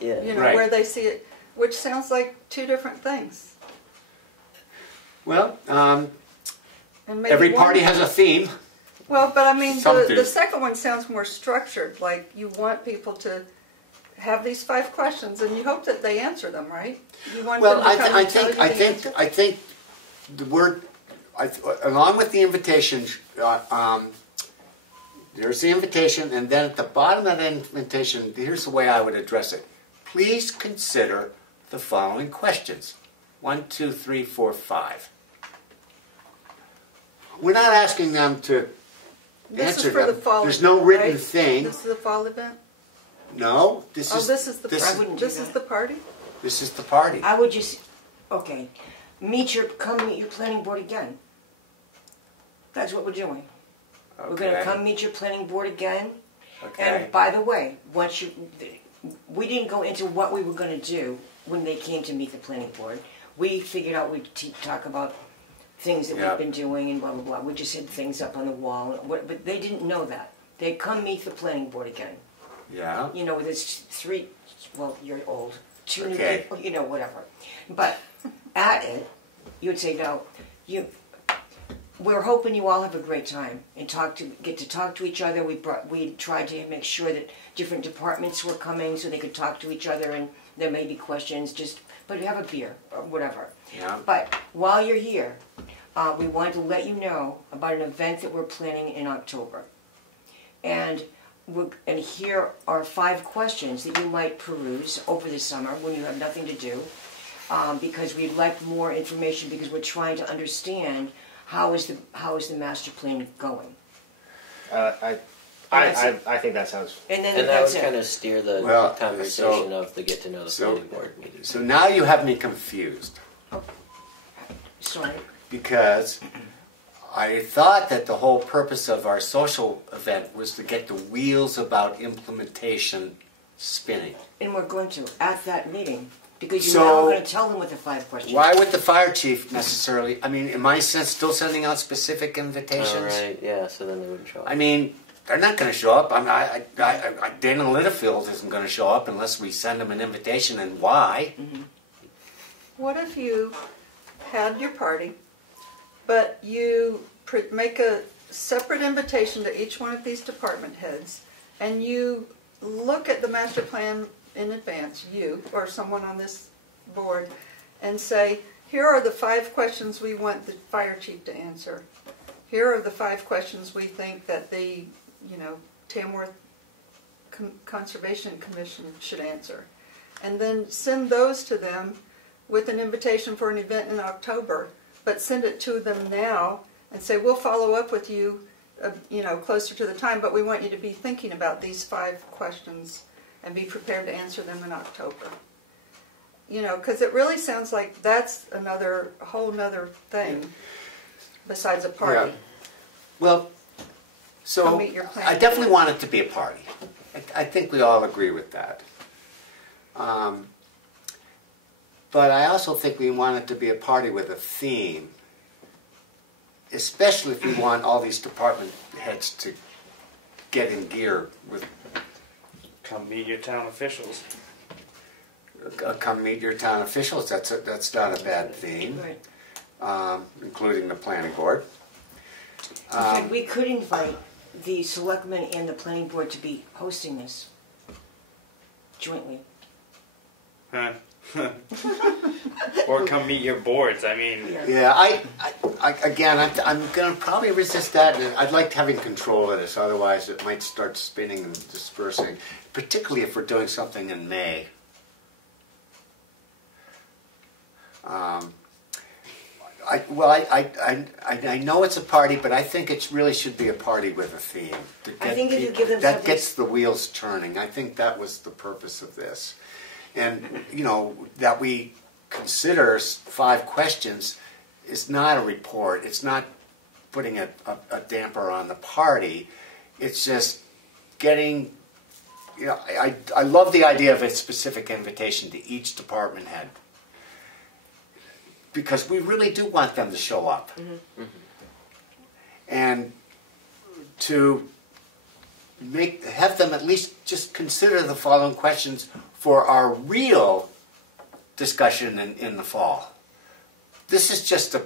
Yeah. you know, Right. where they see it, which sounds like two different things. Well, And maybe every one- party has a theme. Well, but I mean, Some the do. second one sounds more structured, like you want people to have these 5 questions and you hope that they answer them, right? You want Well, them to come and tell you the answer? I think the word, along with the invitation, there's the invitation, and then at the bottom of the invitation, here's the way I would address it. Please consider the following questions. 1, 2, 3, 4, 5. We're not asking them to This answer is for the them. fall There's event, no written right? thing. This is the fall event? No, this Oh, is this is the this, I party. wouldn't do This is that. the party? this is the party. I would just, okay, come meet your planning board again. That's what we're doing. We're gonna come meet your planning board again. Okay. And by the way, we didn't go into what we were gonna do when they came to meet the planning board. We figured out we'd talk about things that Yeah. we've been doing and blah, blah, blah. We just had things up on the wall, but they didn't know that. They'd come meet the planning board again. Yeah. You know, there's 3, well, you're old, 2 new Okay. people, you know, whatever. But at it, you would say, no, we're hoping you all have a great time and get to talk to each other. We tried to make sure that different departments were coming so they could talk to each other and there may be questions, but have a beer or whatever. Yeah. But while you're here, we wanted to let you know about an event that we're planning in October. And here are 5 questions that you might peruse over the summer when you have nothing to do, because we'd like more information because we're trying to understand how is the master plan going. I think that sounds. And then And that that's would kind it. of steer the Well, conversation of the get to know the planning board meeting. So now you have me confused Sorry. because I thought that the whole purpose of our social event was to get the wheels about implementation spinning. And we're going to at that meeting because So- you're now going to tell them what the 5 questions. Why would the fire chief necessarily? I mean, am I still sending out specific invitations? All right, yeah, so then they wouldn't show up. I mean, they're not going to show up. Dana Littlefield isn't going to show up unless we send them an invitation, and why? What if you had your party, but you make a separate invitation to each one of these department heads, and you look at the master plan in advance, you or someone on this board, and say, here are the 5 questions we want the fire chief to answer. Here are the 5 questions we think that the, Tamworth Conservation Commission should answer. And then send those to them with an invitation for an event in October, but send it to them now and say, we'll follow up with you, closer to the time, but we want you to be thinking about these 5 questions and be prepared to answer them in October. Because it really sounds like that's a whole nother thing besides a party. Yeah. Well, so Come meet your planning I definitely board. want it to be a party. I think we all agree with that. But I also think we want it to be a party with a theme, especially if we want all these department heads to get in gear with Come meet your town officials. come meet your town officials. That's not a bad theme, Right. including the planning board. In fact, we could invite the selectmen and the planning board to be hosting this jointly. Huh. Or come meet your boards. I mean, Yeah, I'm going to probably resist that, and I'd like having control of this. Otherwise, it might start spinning and dispersing, particularly if we're doing something in May. I know it's a party, but I think it really should be a party with a theme. I think if you give them that something- gets the wheels turning. I think that was the purpose of this, and that we consider 5 questions is not a report. It's not putting a damper on the party. It's just getting. I love the idea of a specific invitation to each department head. because we really do want them to show up. And to have them at least just consider the following questions for our real discussion in the fall. This is just a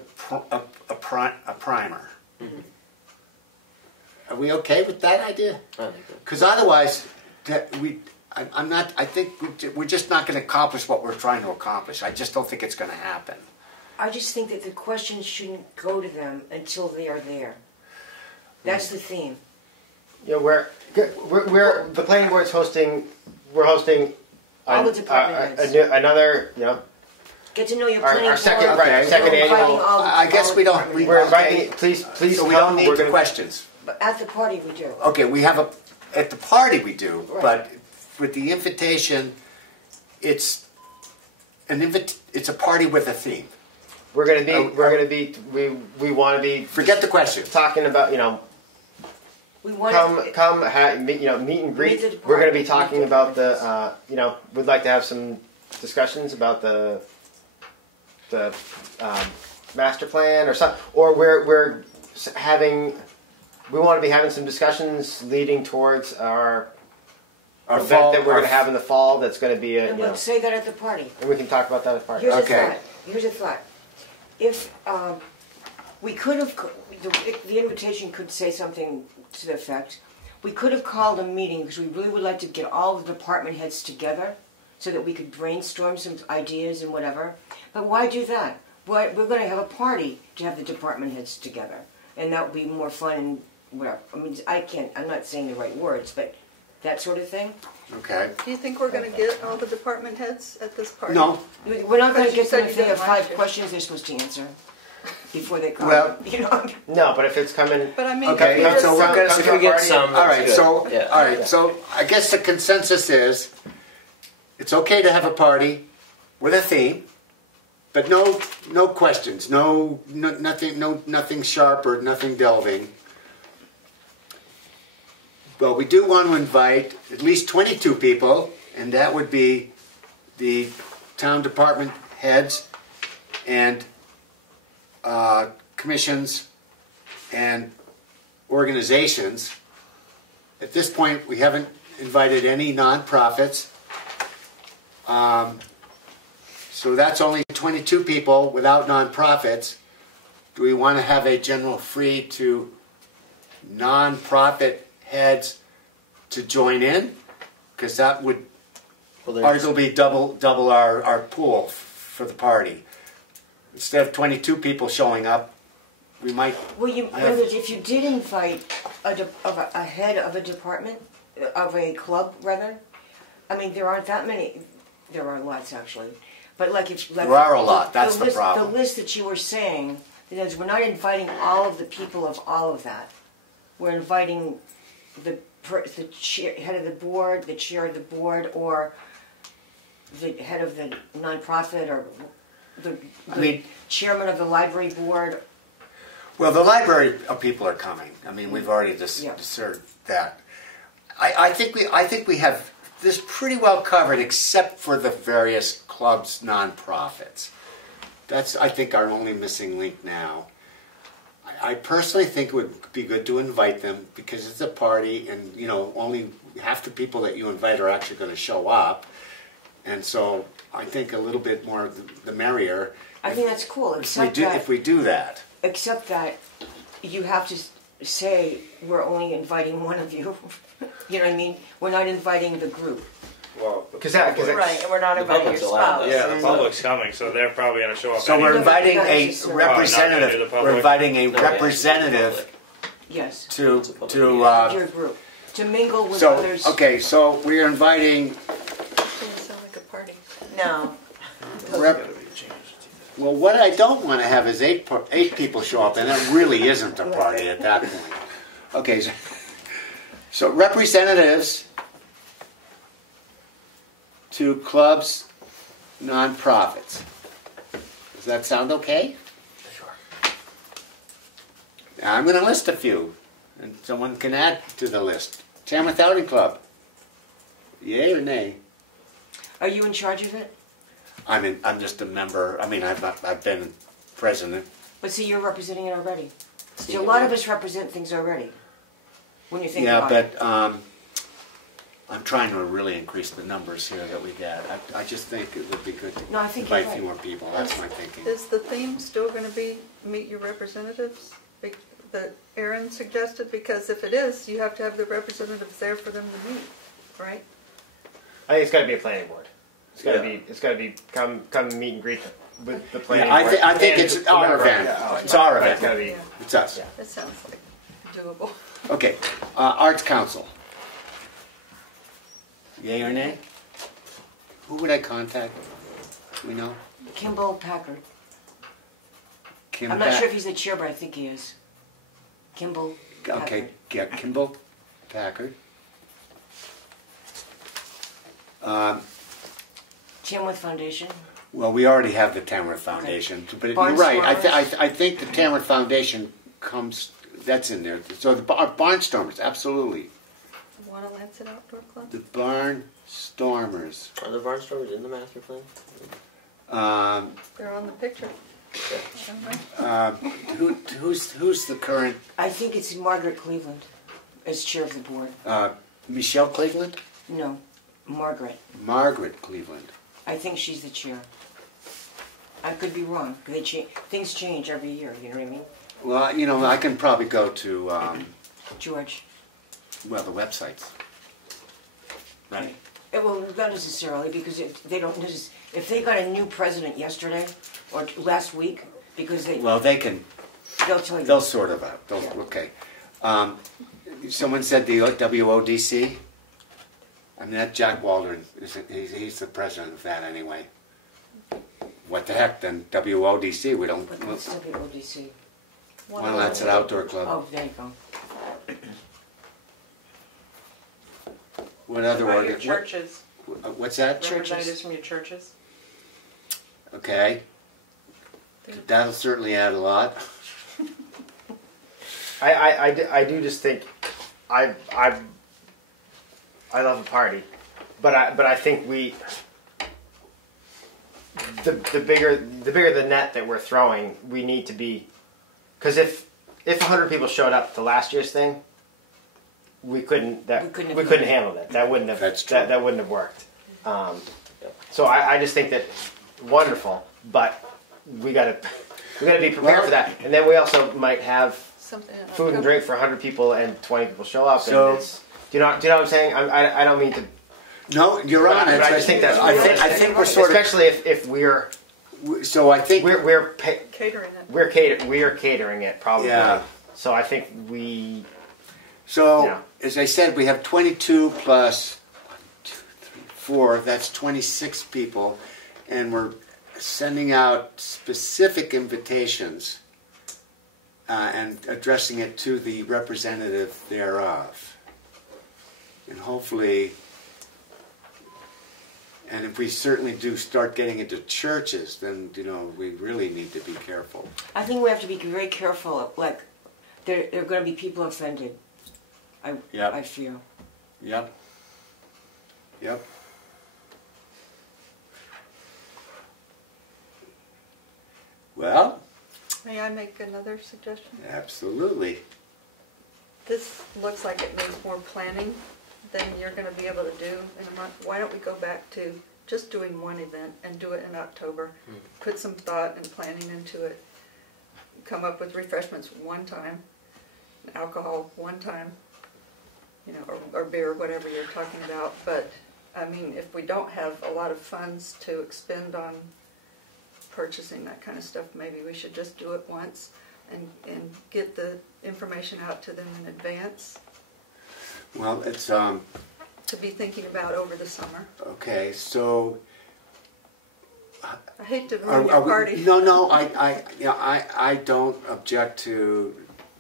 primer. Are we okay with that idea? I think so. Because otherwise, I think we're just not going to accomplish what we're trying to accomplish. I just don't think it's going to happen. I just think that the questions shouldn't go to them until they are there. That's the theme. You know, we're the planning board's hosting. We're hosting All the department heads. another. You know, Get to know your our planning board. second Okay. second We're inviting annual. all the- I guess all we the don't. department We're heads. inviting. Please So we come. don't need We're the gonna- questions. But at the party we do. Okay, we have at the party we do, Right. but with the invitation, it's it's a party with a theme. We're gonna be. We want to be Forget the questions. talking about, you know, We want meet and greet. Meet the We're going to be department, talking meet the about departments. you know, we'd like to have some discussions about the master plan or something, or we want to be having some discussions leading towards our event that we're going to have in the fall. That's going to be and we'll say that at the party. and we can talk about that at the party. Here's Okay. a thought. Here's a thought. If we could have, the invitation could say something to the effect, we could have called a meeting because we really would like to get all the department heads together so that we could brainstorm some ideas and whatever. But why do that? We're going to have a party to have the department heads together, and that would be more fun and whatever. I mean, I'm not saying the right words, but that sort of thing. Okay. Do you think we're going to get all the department heads at this party? No. We're not going to Because you get them said if you they have didn't 5 like it. questions they're supposed to answer before they come. Well- You know. No, but if it's coming, But I mean, Okay, if we so just- we're gonna- come If to we a get party. some, All that's right. good. So Yeah. all right. So I guess the consensus is it's okay to have a party with a theme, but no questions, nothing sharp or nothing delving. Well, we do want to invite at least 22 people, and that would be the town department heads and commissions and organizations. At this point, we haven't invited any nonprofits. So that's only 22 people without nonprofits. Do we want to have a general free to nonprofit heads to join in? Because that would arguably double our pool for the party. Instead of 22 people showing up, we might. Well, if you did invite a head of a department, of a club rather, I mean there aren't that many. There are lots actually, but There are a lot, that's the problem. The list that you were saying, because we're not inviting all of the people of all of that. We're inviting the head of the board, the chair of the board, or the head of the nonprofit, or the chairman of the library board. Well, the library people are coming. I mean, we've already discerned that. I think we have this pretty well covered, except for the various clubs, nonprofits. That's, I think, our only missing link now. I personally think it would be good to invite them because it's a party, and only half the people that you invite are actually going to show up, and so I think a little bit more the merrier. I think that's cool. If we do that. Except that you have to say we're only inviting one of you. You know what I mean? We're not inviting the group. Well, because Right, and we're not The inviting your public's allowed spouse. yeah, the public's coming, so they're probably going to show up. So we're anyway. inviting Not a necessarily. representative. Oh, not gonna do the public? We're inviting a No, yeah, representative Yes. to It's a public to. Your group. To mingle with So others. okay, so we're inviting. Doesn't sound like a party. No. Well, what I don't want to have is eight people show up, and it really isn't a party at that point. Okay, so representatives to clubs, nonprofits. Does that sound okay? Sure. Now, I'm going to list a few, and someone can add to the list. Tamworth Outing Club. Yay or nay? Are you in charge of it? I'm just a member. I mean, I've been president. But see, you're representing it already. See, a lot of us represent things already. When you think Yeah, about it. but I'm trying to really increase the numbers here that we get. I just think it would be good to No, I think invite you're a few right. more people. That's my thinking. Is the theme still going to be meet your representatives that Aaron suggested? Because if it is, you have to have the representatives there for them to meet, right? I think it's got to be a planning board. It's got to Yeah. be. It's got to be come meet and greet with the planning Yeah, board. I think And it's the our member. event. Yeah, It's our Right, event. It's got to be. Yeah. It's us. Yeah. It sounds like doable. Okay, Arts Council. Yay or nay? Who would I contact? Do we know? Kimball Packard. Kim I'm not Ba- sure if he's the chair, but I think he is. Kimball Packard. Okay, yeah, Kimball Packard. Tamworth Foundation. Well, we already have the Tamworth Foundation, but you're right. I think the Tamworth Foundation comes. That's in there. So the Barnstormers, absolutely. Want to Lancet Outdoor Club? The Barnstormers. Are the Barnstormers in the master plan? They're on the picture. Who's the current? I think it's Margaret Cleveland as chair of the board. Michelle Cleveland? No, Margaret. Margaret Cleveland. I think she's the chair. I could be wrong. Things change every year, you know what I mean? Well, you know, I can probably go to, George. well, the websites. Right. Well, not necessarily, because if they got a new president yesterday or last week, because Well, they can, they'll tell you. they'll sort of out. Yeah. Okay. Someone said the WODC. I mean, that Jack Waldron, he's the president of that anyway. What the heck, then WODC, we don't... But what's WODC? Well, that's an outdoor club. Oh, there you go. What other What about your organ? churches? What's that? Churches. Representatives from your churches? Okay. That'll certainly add a lot. I do just think I love a party, but I think the bigger the net that we're throwing, we need to be, because if 100 people showed up to last year's thing, we couldn't handle that. That wouldn't have That's true. that wouldn't have worked. So I just think that wonderful, but we gotta be prepared for that, and then we also might have Something in food and October. drink for 100 people and 20 people show up. So- And it's, do you know what I'm saying? I don't mean to. No, you're on it. But I just think that's I think we're sort of... especially if we're So I think... Catering it. we're catering it probably. Yeah. So I think we. So, Yeah. as I said, we have 22 plus 1, 2, 3, 4. That's 26 people. And we're sending out specific invitations and addressing it to the representative thereof. And hopefully, and if we certainly do start getting into churches, then, you know, we really need to be careful. I think we have to be very careful. Like, there are going to be people offended. Yep. I feel. Yep. Yep. Well, May I make another suggestion? absolutely. This looks like it needs more planning than you're going to be able to do in a month. Why don't we go back to just doing one event and do it in October? Put some thought and planning into it. Come up with refreshments one time, alcohol one time, you know, or beer, whatever you're talking about. But I mean, if we don't have a lot of funds to expend on purchasing that kind of stuff, maybe we should just do it once and get the information out to them in advance Well, it's to be thinking about over the summer. okay. So, I hate to ruin your party. No. I don't object to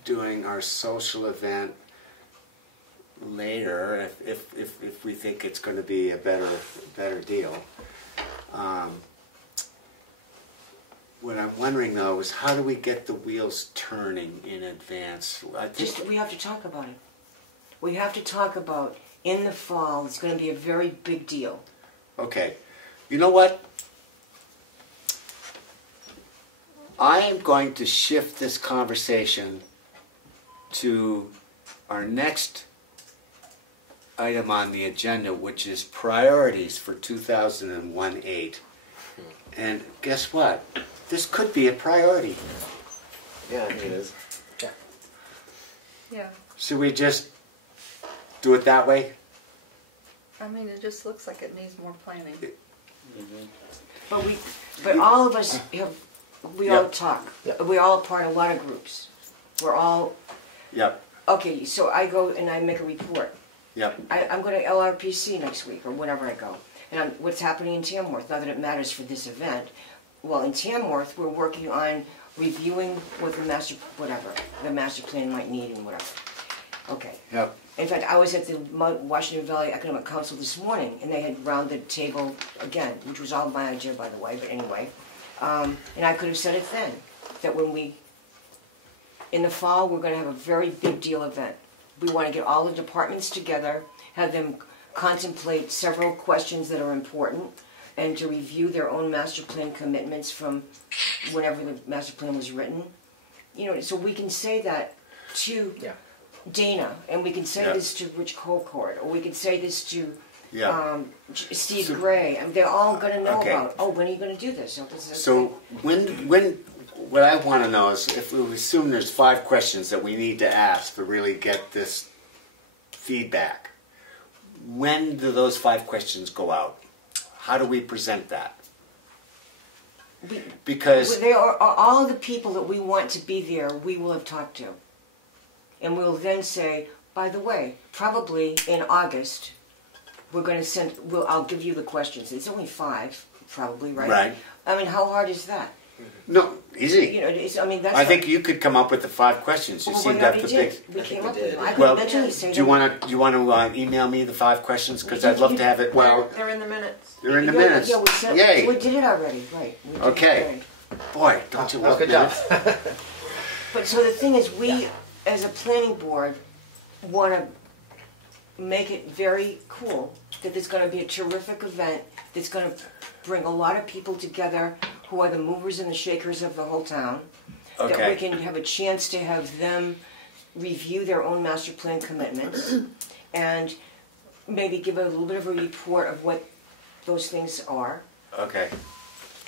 doing our social event later if we think it's going to be a better deal. What I'm wondering though is how do we get the wheels turning in advance? We have to talk about it. We have to talk about in the fall. It's going to be a very big deal. Okay, you know what? I am going to shift this conversation to our next item on the agenda, which is priorities for 2001-8. And guess what? This could be a priority. Yeah, I think it is. Yeah, Should we just do it that way? I mean, it just looks like it needs more planning. But all of us have, we all Yep. talk. Yep. We're all part of a lot of groups. We're all, Yep, okay, so I go and I make a report. yep. I'm going to LRPC next week or whenever I go. And what's happening in Tamworth, not that it matters for this event. Well, in Tamworth, we're working on reviewing what the master plan might need and whatever. Okay. Yep. In fact, I was at the Washington Valley Economic Council this morning, and they had rounded the table again, which was all my idea, by the way, but anyway. And I could have said it then, that when in the fall, we're going to have a very big deal event. We want to get all the departments together, have them contemplate several questions that are important, and to review their own master plan commitments from whenever the master plan was written. You know, so we can say that to Dana, and we can say this to Rich Colcord, or we can say this to Steve Gray. I mean, they're all going to know about, oh, when are you going to do this? So when what I want to know is if we assume there's 5 questions that we need to ask to really get this feedback, when do those 5 questions go out? How do we present that? Because they are all the people that we want to be there, we will have talked to. And we'll then say, by the way, probably in August, we're going to I'll give you the questions. It's only 5, probably, right? Right. I mean, how hard is that? No, easy. You know, that's. I think you could come up with the 5 questions. You seem to have the big. We came up with them. I could Well, eventually say do you want to email me the 5 questions? Because I'd love to have it. Well, They're in the minutes. they're in the minutes. Yeah, Yay! we did it already, right? We did it Okay. already. Boy, don't you love Good job. minutes? But so the thing is, we, as a planning board, want to make it very cool that there's going to be a terrific event that's going to bring a lot of people together who are the movers and the shakers of the whole town. That we can have a chance to have them review their own master plan commitments and maybe give a little bit of a report of what those things are. Okay.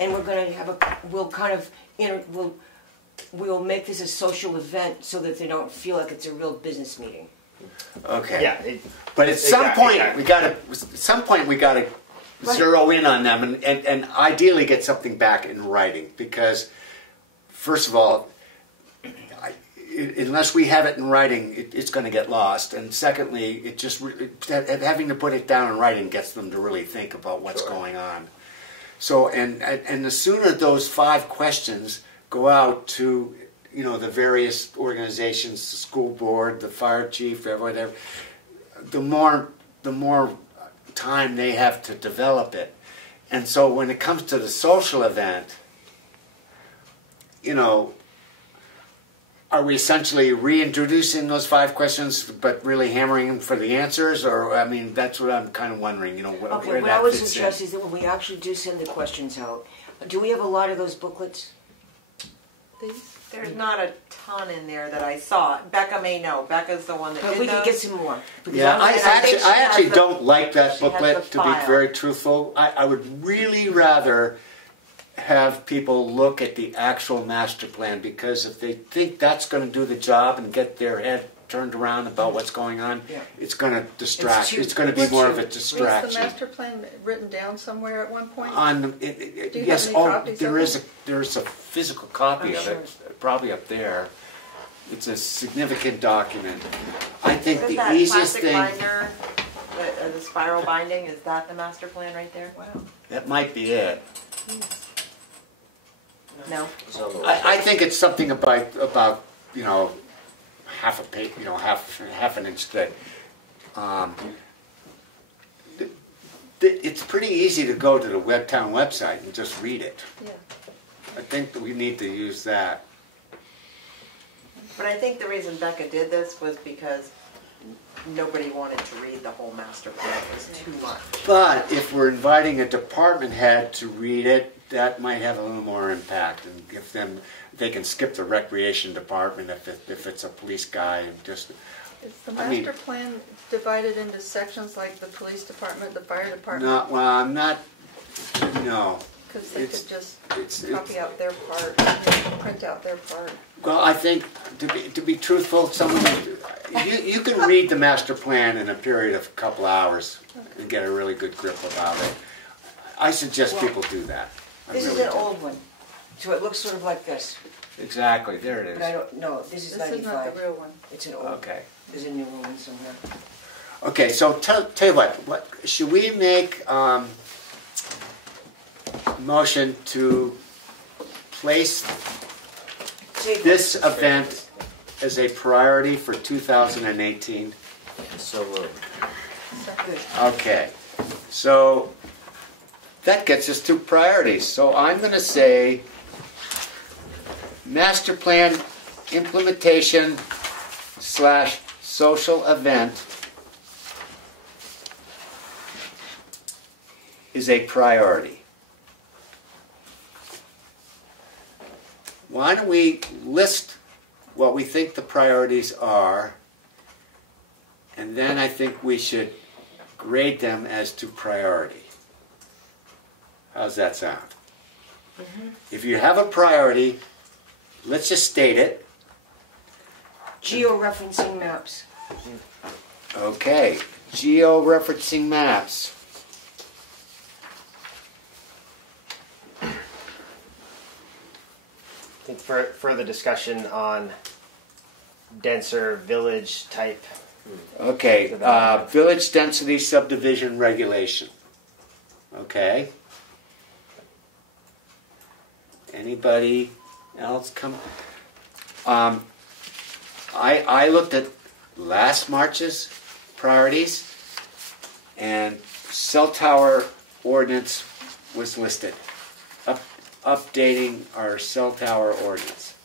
And we're going to have we'll make this a social event so that they don't feel like it's a real business meeting. Okay. Yeah. But at some point Exactly. we gotta zero in on them and ideally get something back in writing, because first of all, unless we have it in writing, it's going to get lost. And secondly, having to put it down in writing gets them to really think about what's going on. So and the sooner those 5 questions go out to the various organizations, the school board, the fire chief, whatever, the more time they have to develop it. And so when it comes to the social event, are we essentially reintroducing those 5 questions but really hammering them for the answers? Or, I mean, that's what I'm kind of wondering, where Okay, that what I would fits suggest in. is that when we actually do send the questions out, do we have a lot of those booklets? There's not a ton in there that I saw. Becca may know. Becca's the one that But did we those. could get some more. Because Yeah, I think she actually has the- don't like that she has booklet, the to be file. very truthful. I would really rather have people look at the actual master plan, because if they think that's going to do the job and get their head turned around about what's going on, it's going to distract. It's going to be more of a Was distraction. the master plan written down somewhere at one point? Do you have any copies there of is there is a physical copy I'm of sure. it, probably up there. It's a significant document. I think Is the that easiest plastic thing binder, the spiral binding, is that the master plan right there? Wow. that might be it. No. It's on the I think it's something about half a page, half an inch thick. It's pretty easy to go to the Webtown website and just read it. Yeah. I think that we need to use that. But I think the reason Becca did this was because nobody wanted to read the whole master plan. It was too much. But if we're inviting a department head to read it, that might have a little more impact and give them, they can skip the recreation department if it's a police guy and just. Is the I mean, master plan divided into sections like the police department, the fire department? No, well, I'm not, no. Because they It's- could just it's- copy out their part, print out their part. Well, I think, to be truthful, you can read the master plan in a period of a couple hours and get a really good grip about it. I suggest people do that. I This is really an do. old one, so it looks sort of like this, Exactly, there it but I is. don't, no, this is This is not 95. the real one. It's an old, Okay. there's a new one somewhere. Okay, so tell you what, should we make motion to place this event as a priority for 2018? So moved. Good. Okay, so that gets us to priorities. So I'm going to say master plan implementation / social event is a priority. Why don't we list what we think the priorities are, and then I think we should grade them as to priority. How's that sound? If you have a priority, let's just state it. Geo-referencing maps. Okay, geo-referencing maps. I think further discussion on denser village type. Okay, Development. village density subdivision regulation. Okay. Anybody else come? I looked at last March's priorities, and cell tower ordinance was listed. Updating our cell tower ordinance.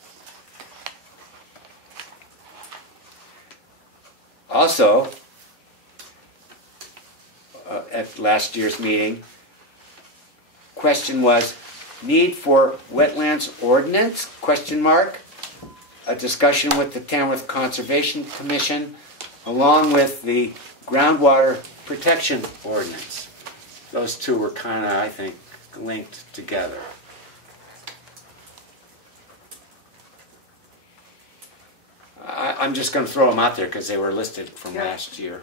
Also, at last year's meeting, question was need for wetlands ordinance, question mark, a discussion with the Tamworth Conservation Commission, along with the groundwater protection ordinance. Those two were kind of, I think, linked together. I'm just going to throw them out there because they were listed from last year.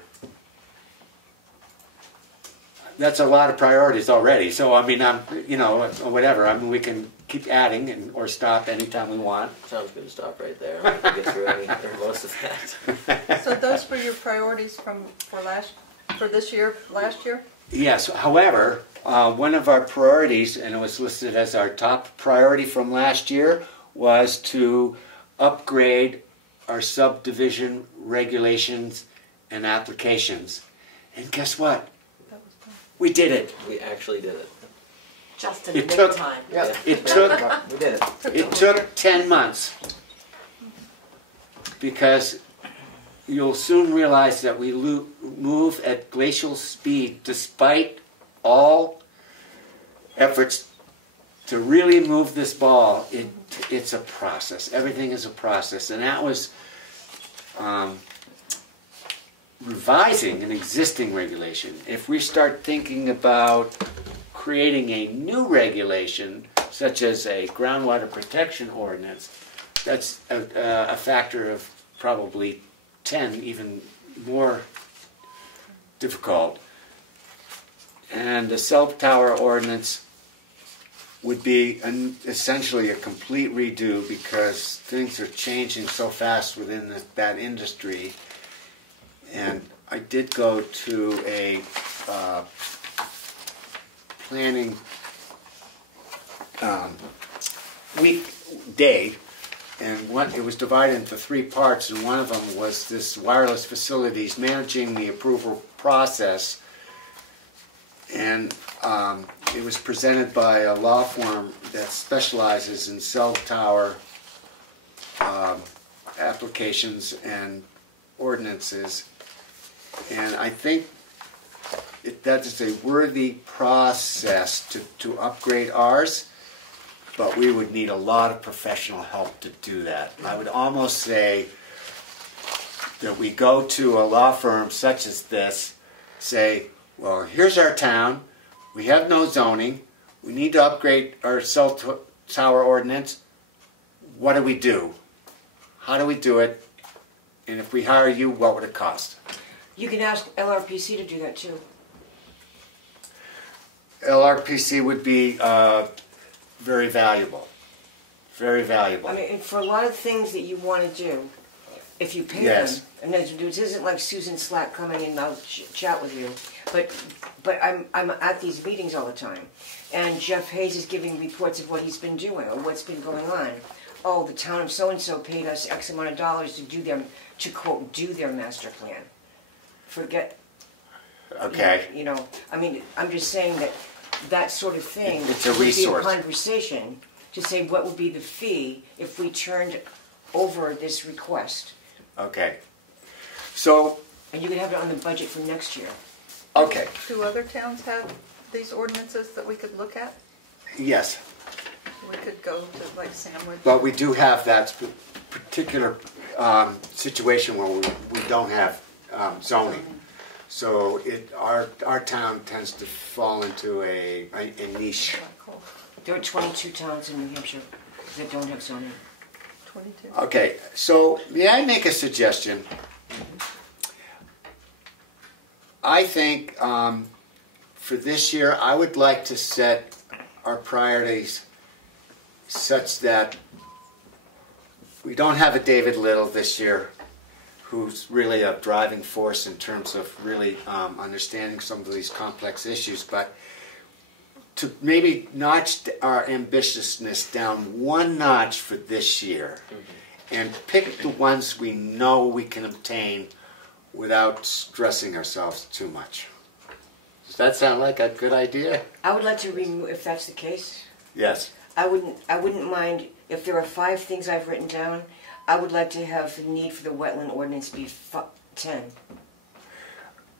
That's a lot of priorities already. So I mean, whatever. I mean, we can keep adding or stop anytime we want. Sounds good to stop right there. We can get through any or most of that. So those were your priorities for this year, last year? Yes. However, one of our priorities, and it was listed as our top priority from last year, was to upgrade our subdivision regulations and applications. And guess what? That was done. We did it. We actually did it. Just in It the took- nick time. Yeah. It took We did it. It took 10 months because you'll soon realize that we move at glacial speed despite all efforts to really move this ball. It's a process. Everything is a process. And that was revising an existing regulation. If we start thinking about creating a new regulation, such as a groundwater protection ordinance, that's a factor of probably 10, even more difficult. And the cell tower ordinance would be essentially a complete redo because things are changing so fast within that industry. And I did go to a planning weekday, and it was divided into 3 parts, and one of them was this wireless facilities managing the approval process. And it was presented by a law firm that specializes in cell tower applications and ordinances. And I think that is a worthy process to upgrade ours. but we would need a lot of professional help to do that. I would almost say that we go to a law firm such as this, say, well, here's our town, we have no zoning, we need to upgrade our cell tower ordinance. What do we do? How do we do it? And if we hire you, what would it cost? You can ask LRPC to do that too. LRPC would be very valuable. Very valuable. I mean, for a lot of things that you want to do, if you pay Yes. them, and this isn't like Susan Slack coming in and I'll chat with you, but I'm at these meetings all the time, and Jeff Hayes is giving reports of what he's been doing or what's been going on. Oh, the town of so and so paid us X amount of dollars to quote do their master plan. Forget. Okay. You know, I mean, I'm just saying that sort of thing. It's a would be resource. a conversation to say what would be the fee if we turned over this request. Okay. So, And you could have it on the budget for next year. okay, Do other towns have these ordinances that we could look at? yes. We could go to like Sandwich. But we do have that particular situation where we don't have zoning. So our town tends to fall into a niche. There are 22 towns in New Hampshire that don't have zoning. 22. Okay, so may I make a suggestion? I think for this year, I would like to set our priorities such that we don't have a David Little this year, who's really a driving force in terms of really understanding some of these complex issues, but to maybe notch our ambitiousness down one notch for this year and pick the ones we know we can obtain without stressing ourselves too much. Does that sound like a good idea? I would like to remove, if that's the case, Yes. I wouldn't mind if there are 5 things I've written down. I would like to have the need for the wetland ordinance be 10.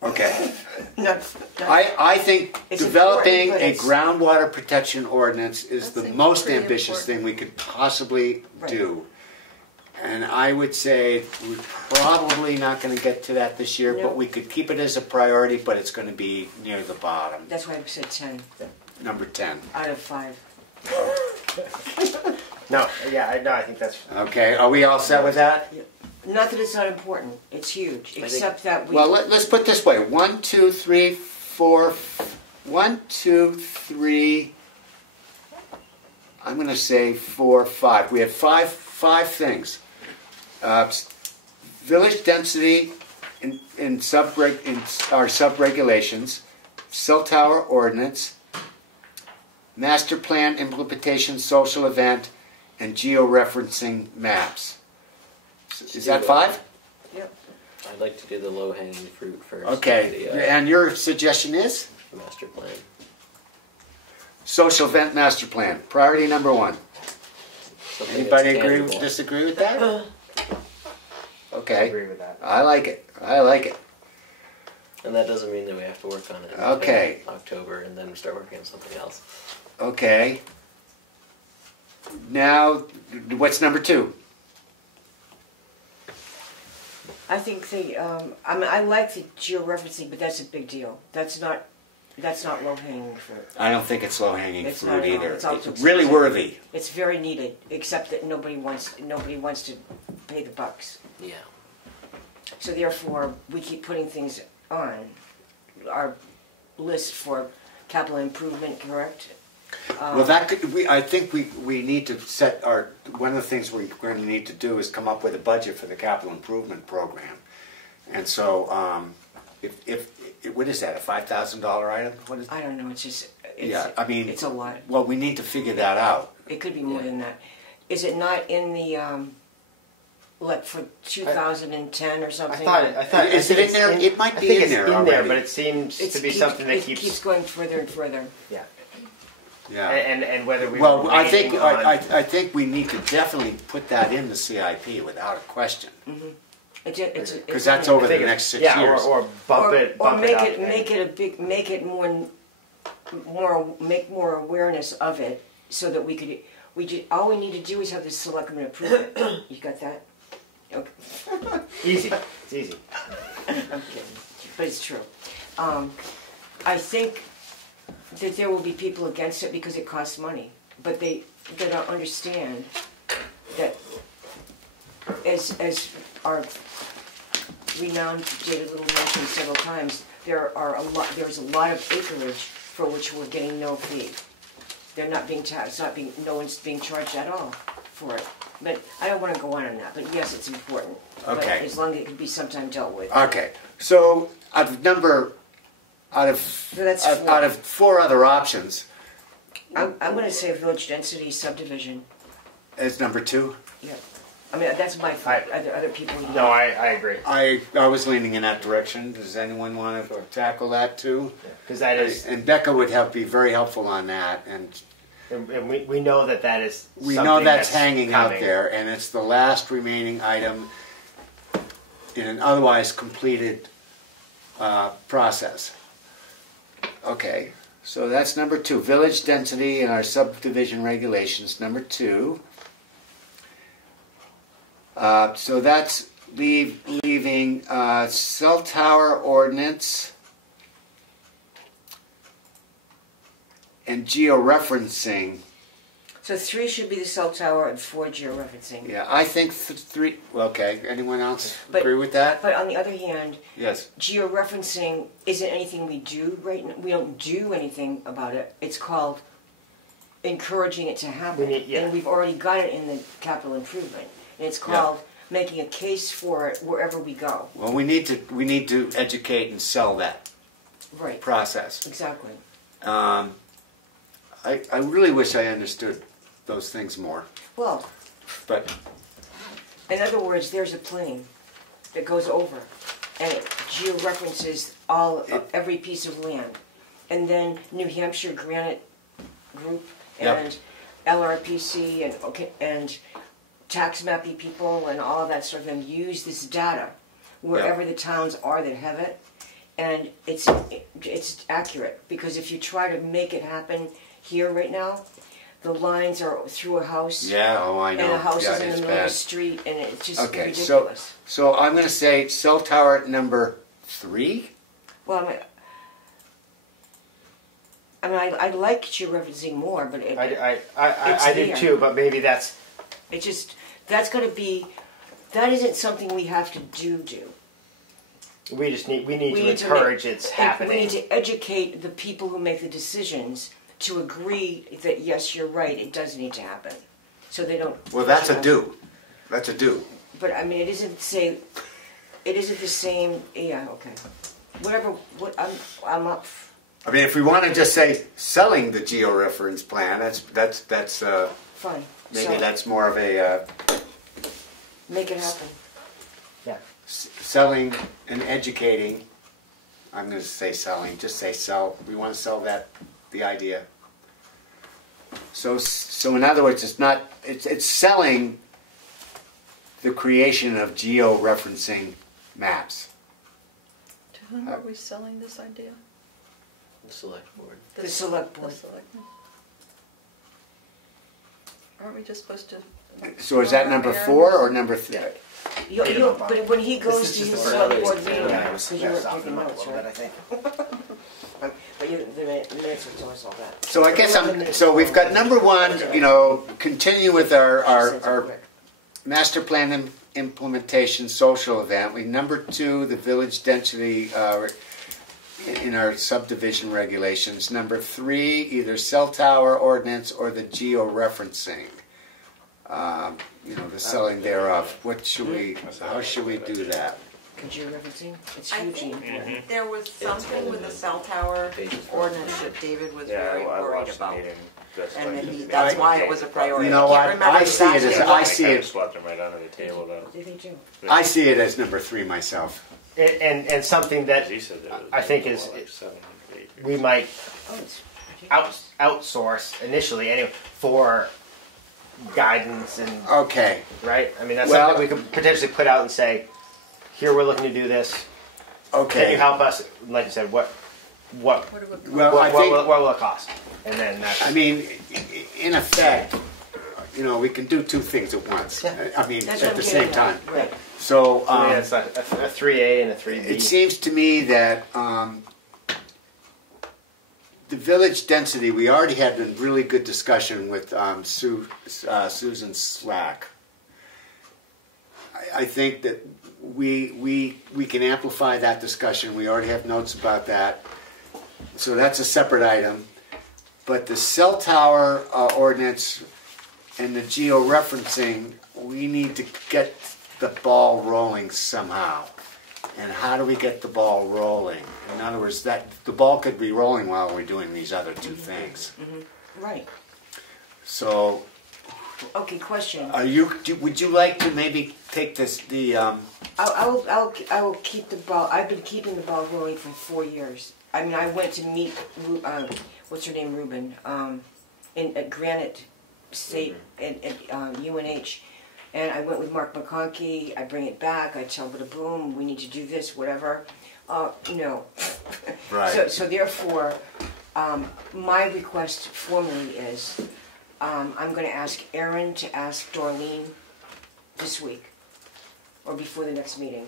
Okay. Not, I think It's developing important, but a it's- groundwater protection ordinance is That the seems most pretty ambitious important. thing we could possibly Right. do. And I would say we're probably not going to get to that this year, No. but we could keep it as a priority, but it's going to be near the bottom, that's why I said 10 number 10. out of 5. No, yeah, I think that's. Okay, are we all set with that? Not that it's not important. It's huge. think- Except that we. Well, let's put it this way. 1, 2, 3, 4. 1, 2, 3. I'm going to say 4, 5. We have five things. Village density in our sub-regulations, cell tower ordinance, master plan implementation, social event, and georeferencing maps. Is that 5? Yep. I'd like to do the low-hanging fruit first. Okay, The and your suggestion is? master plan. Social event master plan, priority number 1. Something Anybody that's agree, tangible. disagree with that? I Okay, agree with that. I like it, I like it. And that doesn't mean that we have to work on it Okay. until October and then start working on something else. Okay. Now, what's number 2? I think I like the georeferencing, but that's a big deal. That's not low hanging fruit. I don't think it's low-hanging It's fruit not at all. either. It's also It's really expensive. worthy. It's very needed, except that nobody wants to pay the bucks. Yeah. So therefore, we keep putting things on our list for capital improvement. Correct? Well, that could, I think we need to set our, one of the things we're going to need to do is come up with a budget for the capital improvement program. And so, what is that, a $5,000 item? What is, I don't know. It's just. yeah, I mean, it's a lot. Well, we need to figure that out. It could be more than that. Is it not in the like for 2010 or something? I thought. Is it in there? It might I be think in it's there in already. there, but it seems to be something that it keeps going further and further. Yeah. Yeah. And whether we. Well, were I think waiting on- I think we need to definitely put that in the CIP without a question, because that's over I the think next 6 yeah, years. or bump it up. make it more awareness of it, so that we could. all we need to do is have the selectmen approve it. You got that? Okay. Easy. It's easy. I'm kidding, but it's true. I think that there will be people against it because it costs money, but they don't understand that as our renowned David Little mentioned several times, there's a lot of acreage for which we're getting no fee. They're not being taxed, no one's being charged at all for it. But I don't want to go on that, but yes, it's important. Okay. But as long as it can be sometime dealt with. Okay, so out of So 4 other options, I'm going to say village density subdivision. is number 2. Yeah. I mean, that's my thought. Other people. No, I agree. I was leaning in that direction. Does anyone want to tackle that too? Because that is, And Becca would be very helpful on that, and we know that is. we something know that's hanging out coming. there, and it's the last remaining item in an otherwise completed process. Okay, so that's number 2, village density and our subdivision regulations. Number 2. So that's leaving cell tower ordinance and georeferencing. So 3 should be the cell tower and 4 georeferencing. Yeah, I think 3. Okay, anyone else But- agree with that? But on the other hand, Yes. georeferencing isn't anything we do right now. We don't do anything about it. It's called encouraging it to happen. And we've already got it in the capital improvement. And it's called making a case for it wherever we go. Well, we need to educate and sell that Right. process. Exactly. I really wish I understood those things more, Well, but in other words, there's a plane that goes over, and it georeferences every piece of land, and then New Hampshire Granite Group and LRPC and tax mappy people and all of that sort of thing use this data wherever the towns are that have it, and it's accurate, because if you try to make it happen here right now, the lines are through a house. yeah, oh, I know. And the house is in the it's middle of bad. the street, and it's just Okay, ridiculous. so I'm going to say cell tower number 3. Well, I mean, I like georeferencing more, but I do there. too, but maybe that's. It just, that's going to be, that isn't something we have to do. We need to need to encourage it's happening. We need to educate the people who make the decisions to agree that yes, you're right, it does need to happen, so they don't. Well, that's a do. That's a do. But I mean, it isn't the same. Yeah, okay. Whatever. I'm up. I mean, if we want to just say selling the georeference plan, that's Fine. maybe So, that's more of a make it happen. Yeah. selling and educating. I'm going to say selling. Just say sell. We want to sell the idea. So in other words, it's selling the creation of georeferencing maps. To whom are we selling this idea? The select board. The select board. The selectmen. Aren't we just supposed to? So is that number 4 or number 3? But when he goes to his select board meeting, Yeah, because you were soften taking them up a notes, little bit, I right? think. But the minutes will tell us all that. So I guess so we've got number 1, continue with our master plan implementation social event. Number 2, the village density in our subdivision regulations. Number 3, either cell tower ordinance or the georeferencing. The selling thereof. How should we do that? Georeferencing, it's I hugely think important. there was something with the cell tower ordinance that David was very I worried watched the about. meeting. Just And like maybe the that's meeting. why it was a priority. You know I can't what? remember I see it exactly as- what. I see kind it- of swept them right under the table though. They think too. I see it as number 3 myself. And something that As you said, I think is like 7, 8 years. we might Oh, it's ridiculous. outsource initially anyway for guidance and Okay. right. I mean that's Well- something we could potentially put out and say, here we're looking to do this. Okay. Can you help us? Like you said, what What do we? Well, I think what will it cost? And then that's I mean, in effect, you know, we can do two things at once. I mean, That's what at I'm the same getting time. at. Right. So, So yeah, it's like a 3A and a 3B. it seems to me that the village density, we already had a really good discussion with Susan Slack. I think that we can amplify that discussion. We already have notes about that. So that's a separate item. But the cell tower ordinance and the geo-referencing, we need to get the ball rolling somehow. And how do we get the ball rolling? In other words, that the ball could be rolling while we're doing these other two things. Right. So, Okay, question. would you like to maybe take this I will keep the ball. I've been keeping the ball rolling for 4 years. I mean, I went to meet what's her name, Ruben, at Granite State at UNH, and I went with Mark McConkey. I bring it back. I tell Bada Boom, we need to do this, whatever. No. Right. So therefore, my request formally is, I'm going to ask Aaron to ask Darlene this week, or before the next meeting,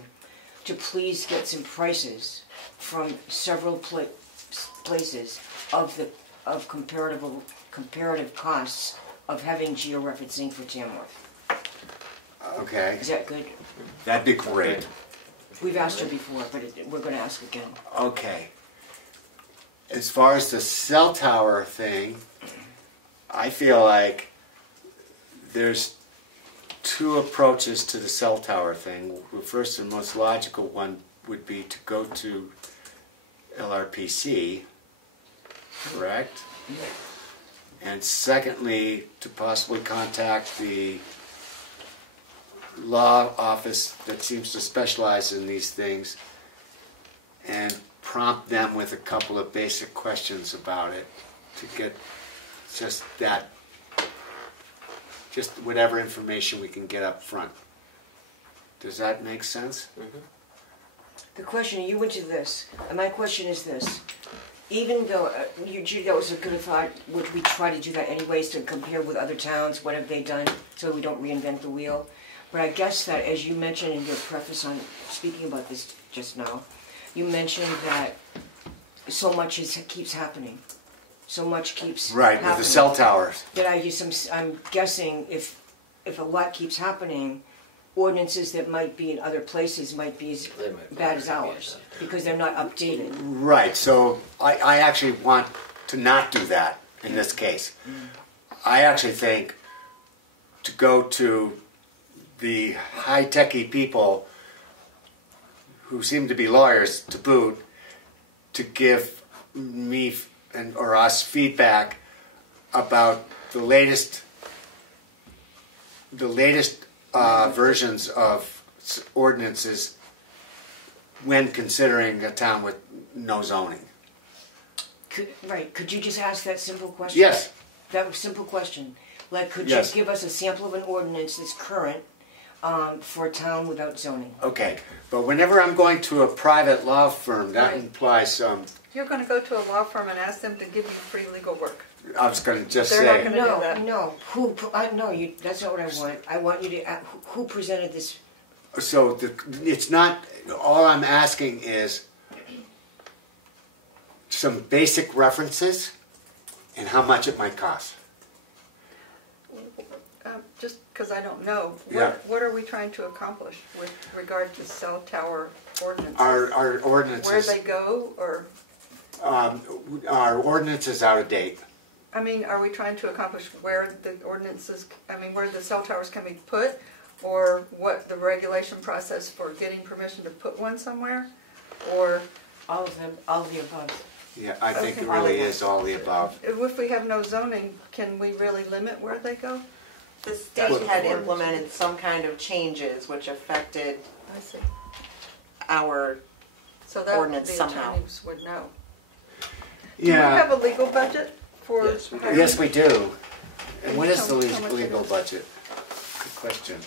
to please get some prices from several places of comparative costs of having georeferencing for Tamworth. Okay, Is that good? that'd be great. We've asked her before, but we're going to ask again. Okay. As far as the cell tower thing, I feel like there's two approaches to the cell tower thing. The first and most logical one would be to go to LRPC, correct? And secondly, to possibly contact the law office that seems to specialize in these things and prompt them with a couple of basic questions about it to get just whatever information we can get up front. Does that make sense? The question, you went to this, and my question is this. Even though that was a good thought, which we try to do that anyways, to compare with other towns, what have they done, so we don't reinvent the wheel. But I guess that, as you mentioned in your preface on speaking about this just now, you mentioned that so much keeps happening. So much keeps Right, happening. with the cell towers. That I'm guessing if a lot keeps happening, ordinances that might be in other places might be as bad as ours because they're not updated. Right, so I actually want to not do that in this case. I actually think to go to the high-techy people who seem to be lawyers to boot to give me or us feedback about the latest versions of ordinances when considering a town with no zoning. Could you just ask that simple question? Yes. That simple question. Like, could Yes. you give us a sample of an ordinance that's current for a town without zoning? Okay, but whenever I'm going to a private law firm, that Right. implies You're going to go to a law firm and ask them to give you free legal work. I was going to just They're not say, gonna do that. No. That's not what I want. I want you to. Who presented this? so it's not, all I'm asking is some basic references and how much it might cost. Just because I don't know, Yeah. what are we trying to accomplish with regard to cell tower ordinances? Our ordinances. Where they go, or, Our ordinance is out of date. I mean, are we trying to accomplish where the ordinances, where the cell towers can be put? Or what the regulation process for getting permission to put one somewhere? Or All of them. All of the above. Yeah, I think Okay. it really is all the above. if we have no zoning, can we really limit where they go? The That's state what the had board- implemented some kind of changes which affected I see. our, So that Ordinance the somehow. attorneys would know. Do we Yeah, have a legal budget for? Yes, we do. yes we do. And what is the How much it legal is? budget? Good question.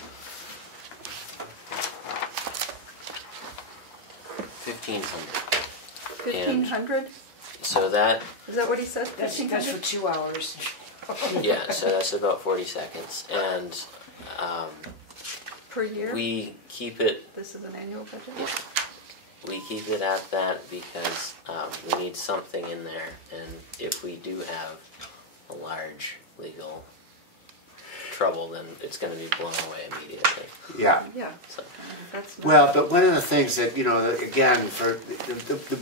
1,500. 1,500? So that Is that what he said? That's for 1,500? 2 hours. Yeah, so that's about 40 seconds. And Per year? we keep it This is an annual budget? at that because we need something in there, and if we do have a large legal trouble, then it's going to be blown away immediately. Yeah. Yeah. So, That's not, Well, but one of the things that, you know, again, for the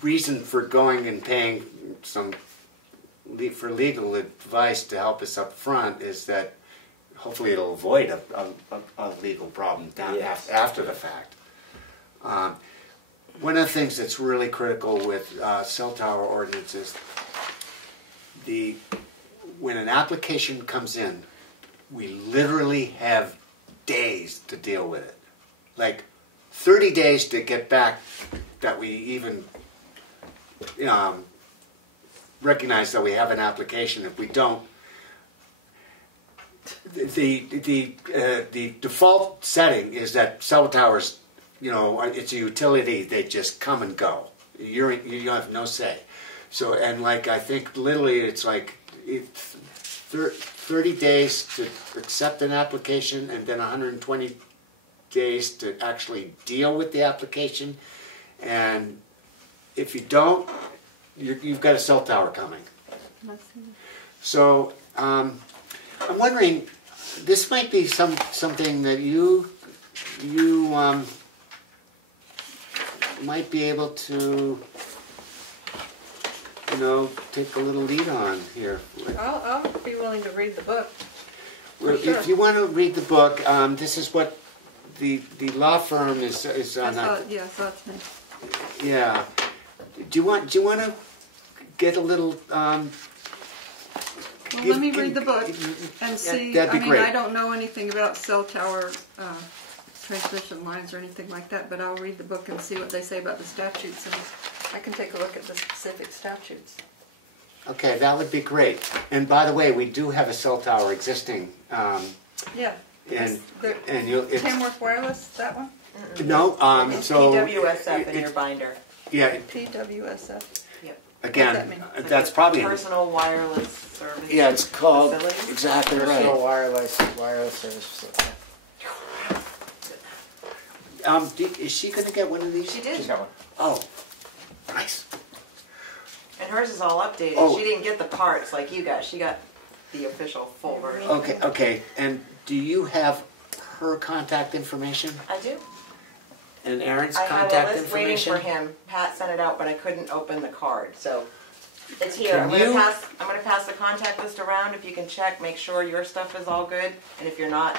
reason for going and paying for legal advice to help us up front is that hopefully it'll avoid a legal problem down Yes. after the fact. One of the things that's really critical with cell tower ordinances, when an application comes in, we literally have days to deal with it. Like 30 days to get back that we even recognize that we have an application. If we don't, the default setting is that cell towers, you know, it's a utility. They just come and go. You have no say. So, and like I think literally it's like 30 days to accept an application, and then 120 days to actually deal with the application. And if you don't, you've got a cell tower coming. So I'm wondering, this might be something that you might be able to, you know, take a little lead on here. I'll be willing to read the book. Well, sure. if you want to read the book, this is what the law firm is on. Yeah, I saw its name. Yeah. Do you want to get a little? Well, let me read the book and see. That'd be great. I don't know anything about cell tower transmission lines or anything like that, but I'll read the book and see what they say about the statutes, and I can take a look at the specific statutes. Okay, that would be great. And by the way, we do have a cell tower existing. Yeah. And It's Tamworth Wireless, that one? no. It's So PWSF in your binder. yeah. PWSF. Yep. Again, What does that mean? that's probably Personal wireless service. yeah. It's called Facilities? exactly Personal right. wireless service facility. Is she going to get one of these? She did. She's got one. Oh, nice. And hers is all updated. Oh. She didn't get the parts like you got. She got the official full version. Okay. And do you have her contact information I do. and Aaron's I have contact a list waiting information? for him. Pat sent it out, but I couldn't open the card, so it's here. Can I'm gonna you- pass the contact list around. If you can check, make sure your stuff is all good, and if you're not,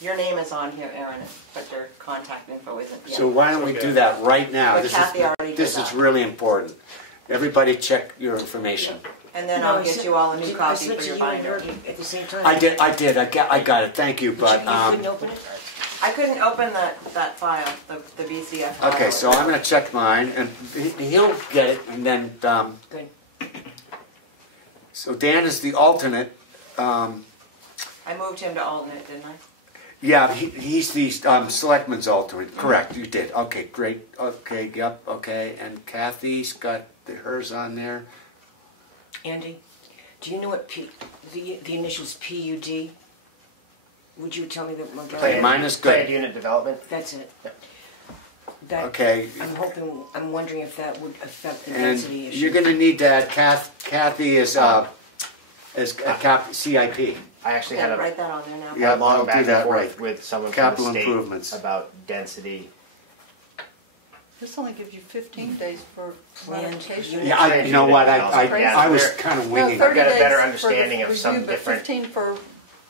your name is on here, Aaron, but your contact info isn't yet. So why don't we do that right now? But Kathy already did This is that. really important. Everybody check your information. And then No, I'll get you all a new copy for your binder. At the same time. I did. I got it. Thank you. But You couldn't open it? I couldn't open that file, the BCF file. okay. So I'm going to check mine, and he'll get it, and then. Good. So Dan is the alternate. I moved him to alternate, didn't I? Yeah, he's the selectman's alternate. Correct. You did. Okay. Great. Okay. Yep. Okay. And Kathy's got hers on there. Andy, do you know what the initials PUD? Would you tell me that my Okay, mine is good. Planned unit development. That's it. Yep. That, Okay. I'm wondering if that would affect the And density issue. you're going to need to add Kathy as CIP. I actually Okay, had write that on there now. Yeah, a long I'll back do that and forth right. with someone Capital from the state improvements. about density. This only gives you 15 days for Planned modification. Yeah, you know what? Yeah, I was they're- kind of No, winging. 30 I've got a days better for the understanding of some review, but different 15 for if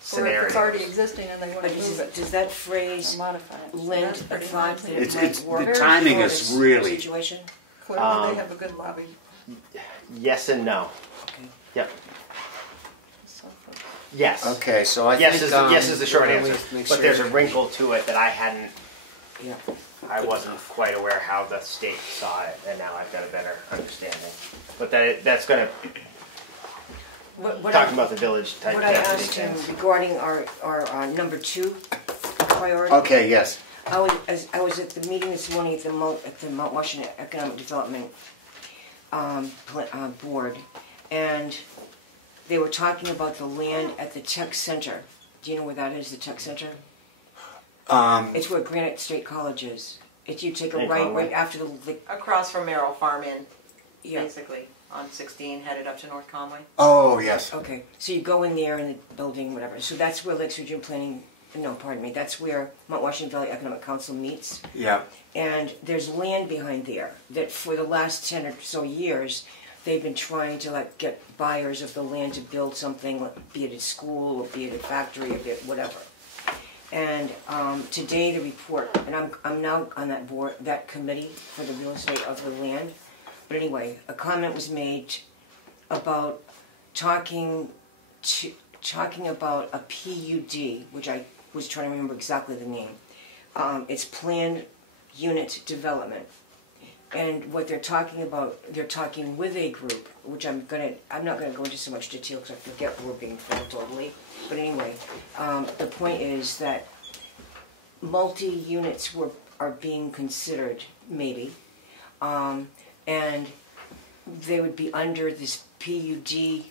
scenarios. it's already existing and they want But to move it does that or phrase modify it. So lend that's a pretty thought nice. that It's- it might it's- the work timing for is this really- situation? Clearly they have a good lobby. Yes and no. Okay. Yep. So for- Yes. Okay, so I Yes think yes is the short why don't we answer. make But sure- there's a wrinkle to it that Yeah. I wasn't quite aware how the state saw it, and now I've got a better understanding. But that's going to What talk about the village type What I density asked him things. regarding our number 2 priority. Okay, yes. I was at the meeting this morning at the Mount Washington Economic Development Board, and they were talking about the land at the tech center. Do you know where that is, the tech center? It's where Granite State College is. If you take a right after the Across from Merrill Farm Inn, yeah. basically, on 16, headed up to North Conway. Oh, yes. Okay, so you go in there in the building, whatever. So that's where Lakes Region Planning, no, pardon me, that's where Mount Washington Valley Economic Council meets. Yeah. And there's land behind there that for the last 10 or so years, they've been trying to like get buyers of the land to build something, like, be it a school, or be it a factory, or be it whatever. And today the report, and I'm now on that board, that committee for the real estate of the land. But anyway, a comment was made about talking about a PUD, which I was trying to remember exactly the name. It's planned unit development. And what they're talking about, they're talking with a group, which I'm not gonna go into so much detail because I forget we're being filmed totally. But anyway, the point is that multi-units are being considered, maybe, and they would be under this PUD. Do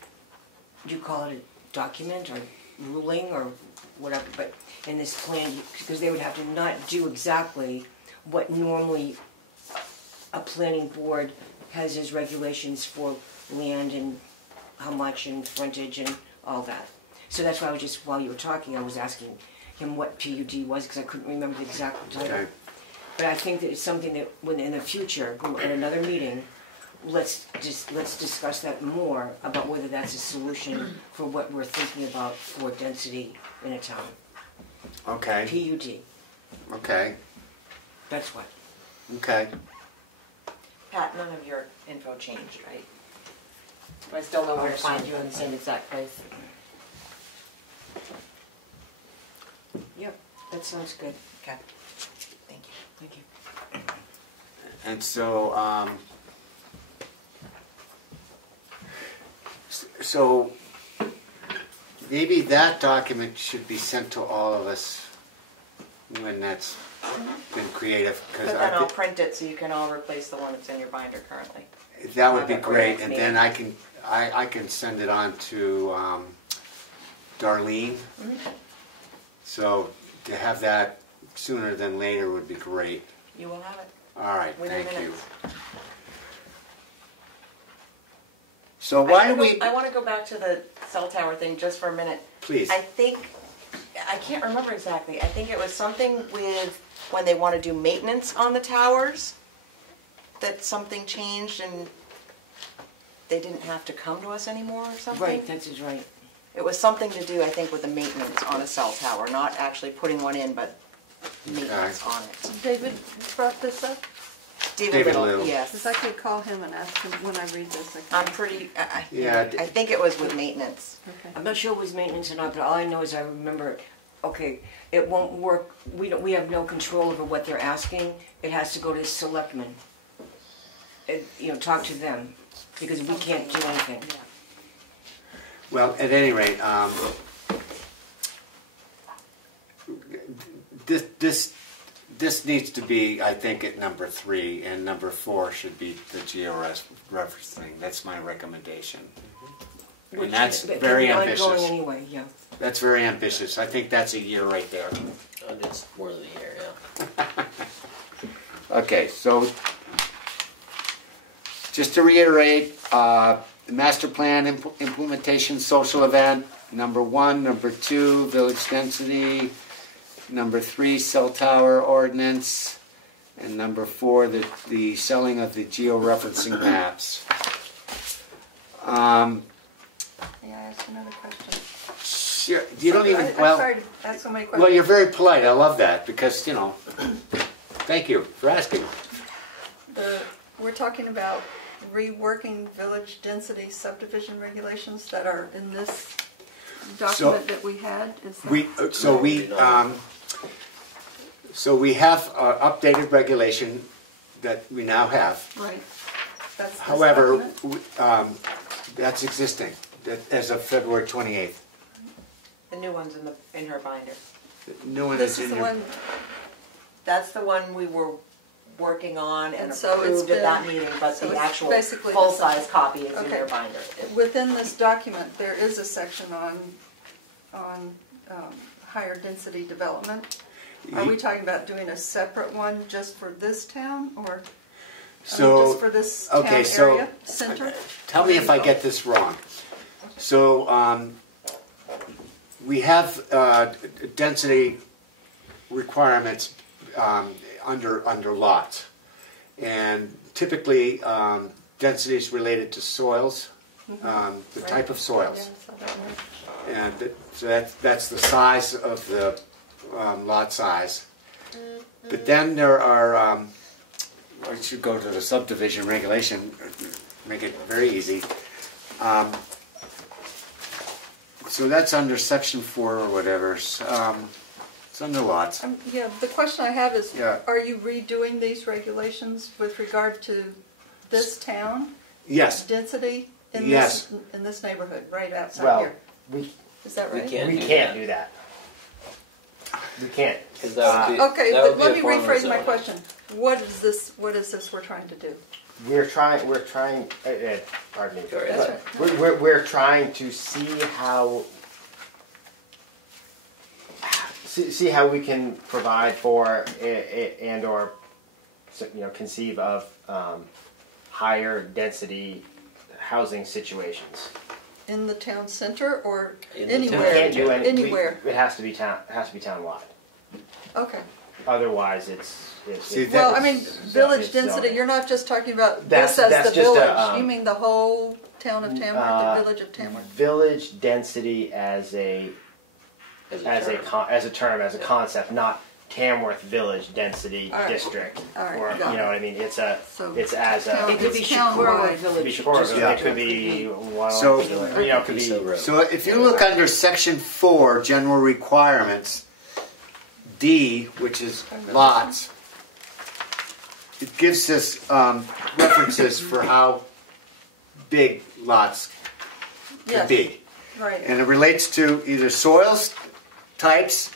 you call it a document or ruling or whatever? But in this plan, because they would have to not do exactly what normally a planning board has as regulations for land and how much and frontage and all that. So that's why I was just, while you were talking, I was asking him what PUD was because I couldn't remember the exact title. Okay. But I think that it's something that when in the future, in another meeting, let's discuss that more about whether that's a solution for what we're thinking about for density in a town. Okay. PUD. Okay. That's what. Okay. Pat, none of your info changed, right? I still know where to find you in the same exact place. Yep, that sounds good. Okay. Thank you. Thank you. And so, so maybe that document should be sent to all of us when that's been creative. But then I'll print it so you can all replace the one that's in your binder currently. That would be Have it for great, next and meeting. then I can send it on to Darlene. So to have that sooner than later would be great. You will have it. All right, Within thank you. minutes. So why do we? I want to go back to the cell tower thing just for a minute. Please. I can't remember exactly. I think it was something with when they want to do maintenance on the towers, that something changed and they didn't have to come to us anymore or something. Right, that's is right. It was something to do, I think, with the maintenance on a cell tower, not actually putting one in, but maintenance on it. David brought this up? David Little. Yes. Because I could call him and ask him when I read this. I'm pretty, Yeah. I think it was with maintenance. Okay. I'm not sure it was maintenance or not, but all I know is I remember, okay, it won't work, we have no control over what they're asking, it has to go to the selectmen. Talk to them, because we can't do anything. Well, at any rate, this needs to be, I think, at number 3, and number 4 should be the georeferencing. That's my recommendation. And that's very ambitious. Ongoing anyway, yeah. That's very ambitious. I think that's a year right there. It's more than a year, yeah. Okay, so just to reiterate, the master plan implementation social event, number 1, number 2, village density, number 3, cell tower ordinance, and number 4, the selling of the georeferencing maps. May I ask another question? Sure. You don't even, I'm well, sorry to ask so many questions. well, you're very polite. I love that because, thank you for asking. We're talking about reworking village density subdivision regulations that are in this document that we had. Is that So we have updated regulation that we now have. right? That's this However, document? that's existing as of February 28th. The new one's in her binder. No one This is is in the your. one. That's the one we were working on and And so it's approved at that been- meeting, but so the it's actual basically full-size copy is in Okay. their binder. Within this document, there is a section on higher density development. Are we talking about doing a separate one just for this town, or just for this town okay, so area, center? tell me if I get this wrong. So we have density requirements under lots, and typically density is related to soils, the type of soils. Yeah, so that one. And so that's the size of the lot size. But then there are, I should go to the subdivision regulation, make it very easy. So that's under section 4 or whatever. It's under lots. Yeah, the question I have is, Yeah. are you redoing these regulations with regard to this town? Yes. Density in Yes. in this neighborhood, right outside Well, here? we Is that right? can't. we do can't that. do that. We can't. 'Cause that would be, Okay, that but would be let a me form of rephrase my zoning. question. What is this we're trying to do? We're trying. Pardon me. Go ahead. That's But we're trying to see how we can provide for and or conceive of higher density housing situations. In the town center or In the town We anywhere? can't do any. Anywhere. It has to be town. It has to be town-wide. Okay. Otherwise, it's. See, Well, I mean, village it's density, zoning. you're not just talking about That's- this as that's the just a, village. You mean the whole town of Tamworth, the village of Tamworth? Village density as a term. concept, not Tamworth Village Density All right. District, All right, or got you know it. what I mean. It's So as a town- It could be It's town-wide. Shakora could be Village. Shakora, just Yeah. it could be one. So- It could be. Peace Road. So if you look under section 4, general requirements, D, which is lots, it gives us references for how big lots can Yes, be. right. And it relates to either soils types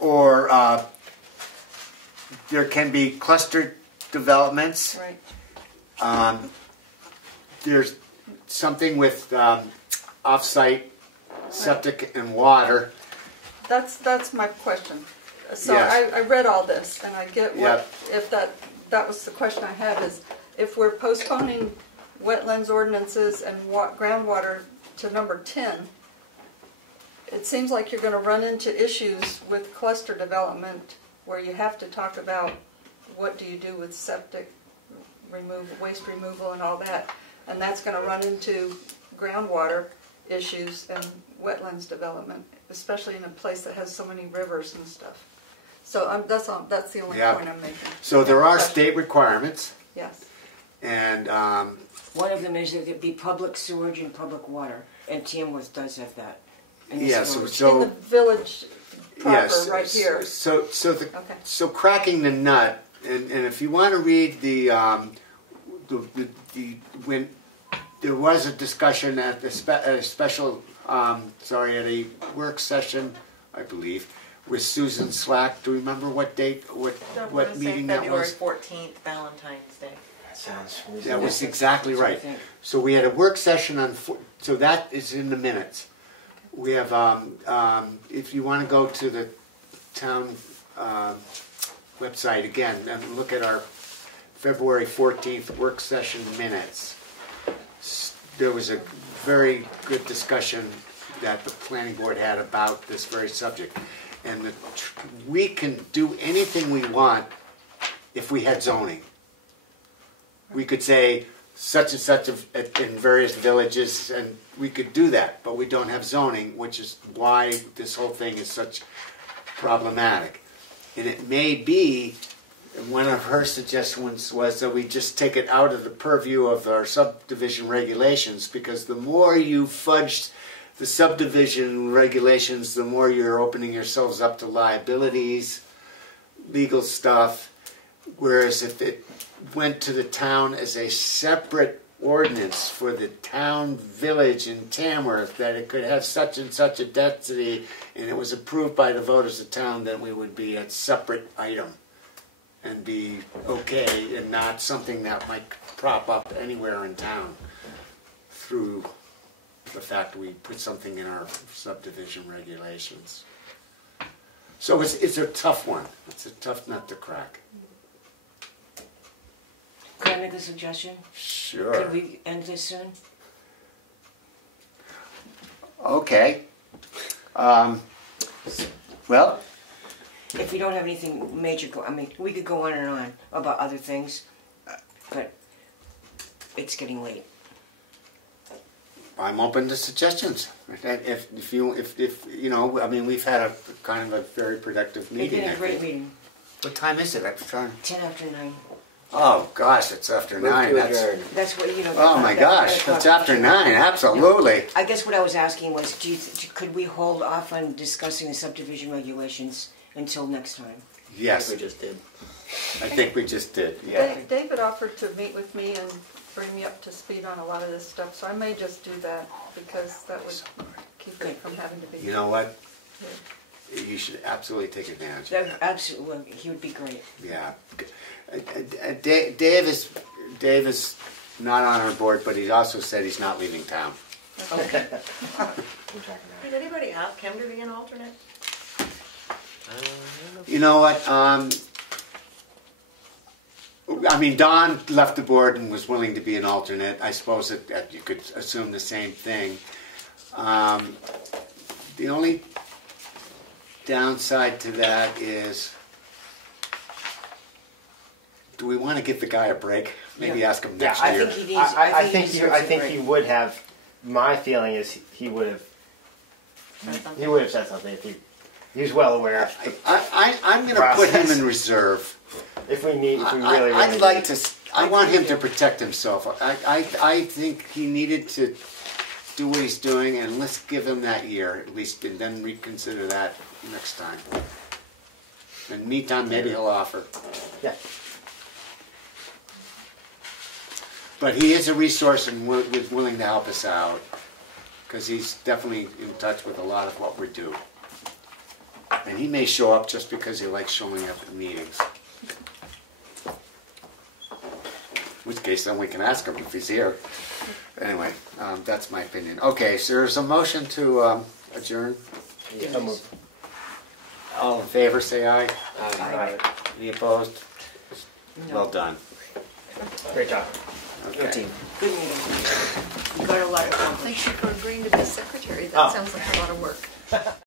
or there can be clustered developments. Right. There's something with off-site septic and water. That's my question. So Yes. I read all this and I get what, Yep. if that was the question I had, is if we're postponing wetlands ordinances and groundwater to number 10, it seems like you're going to run into issues with cluster development where you have to talk about what do you do with septic removal, waste removal and all that. And that's going to run into groundwater issues and wetlands development, especially in a place that has so many rivers and stuff. So that's the only Yeah. point I'm making. So there are Question. state requirements, Yes. and One of them is that it be public sewage and public water, and Tamworth does have that. in its yes, village. In the village proper, yes, right here. So Okay. cracking the nut, and if you want to read the when there was a discussion at the at a work session, I believe, with Susan Slack. Do you remember what date, what meeting that was? February 14th, Valentine's Day. That sounds That reasonable. was exactly That's what I right. think. So we had a work session on, so that is in the minutes. We have, if you want to go to the town website again and look at our February 14th work session minutes, there was a very good discussion that the planning board had about this very subject. And we can do anything we want if we had zoning. We could say such and such in various villages, and we could do that, but we don't have zoning, which is why this whole thing is such problematic. And it may be, one of her suggestions was that we just take it out of the purview of our subdivision regulations, because the more you fudge the subdivision regulations, the more you're opening yourselves up to liabilities, legal stuff. Whereas if it went to the town as a separate ordinance for the town village in Tamworth, that it could have such and such a density, and it was approved by the voters of town, then we would be a separate item. and be okay and not something that might prop up anywhere in town through the fact we put something in our subdivision regulations. So it's a tough one. It's a tough nut to crack. Could I make a suggestion? Sure. Could we end this soon? Okay. Well, If we don't have anything major, I mean, we could go on and on about other things, but it's getting late. I'm open to suggestions. If you know, I mean, we've had a kind of a very productive It's meeting. been I a great think. meeting. What time is it? I'm trying. 10 after 9. Oh gosh, it's after Move 9. to That's, adjourn. That's what, you know. oh my gosh, it's after 9. Absolutely. I guess what I was asking was, could we hold off on discussing the subdivision regulations until next time? Yes, We just did. I think we just did. Yeah. David offered to meet with me and bring me up to speed on a lot of this stuff, so I may just do that because that would keep it from having to be. You know what? Yeah. You should absolutely take advantage. That absolutely, he would be great. Yeah. Dave is not on our board, but he also said he's not leaving town. Okay. Did anybody ask him to be an alternate? You know what? I mean, Don left the board and was willing to be an alternate. I suppose that you could assume the same thing. The only downside to that is, do we want to give the guy a break? Maybe ask him next I year. think he needs. I think he deserves I a think break. he would have. My feeling is he would have. He would have said something if he was well aware of the I'm going to put him process. in reserve. If we need, if we really, I'd really like need. to. I want him to protect himself. I think he needed to do what he's doing, and let's give him that year at least, and then reconsider that next time. And meantime, maybe he'll offer. Yeah. But he is a resource and is willing to help us out, because he's definitely in touch with a lot of what we do. And he may show up just because he likes showing up at meetings. In which case, then we can ask him if he's here. Anyway, that's my opinion. Okay, so there's a motion to adjourn. Yeah. So moved. All in favor, say aye. Aye. Any opposed? No. Well done. Great job. Okay. team. Good meeting. You got a lot of. Thank you for agreeing to be secretary. That Oh. sounds like a lot of work.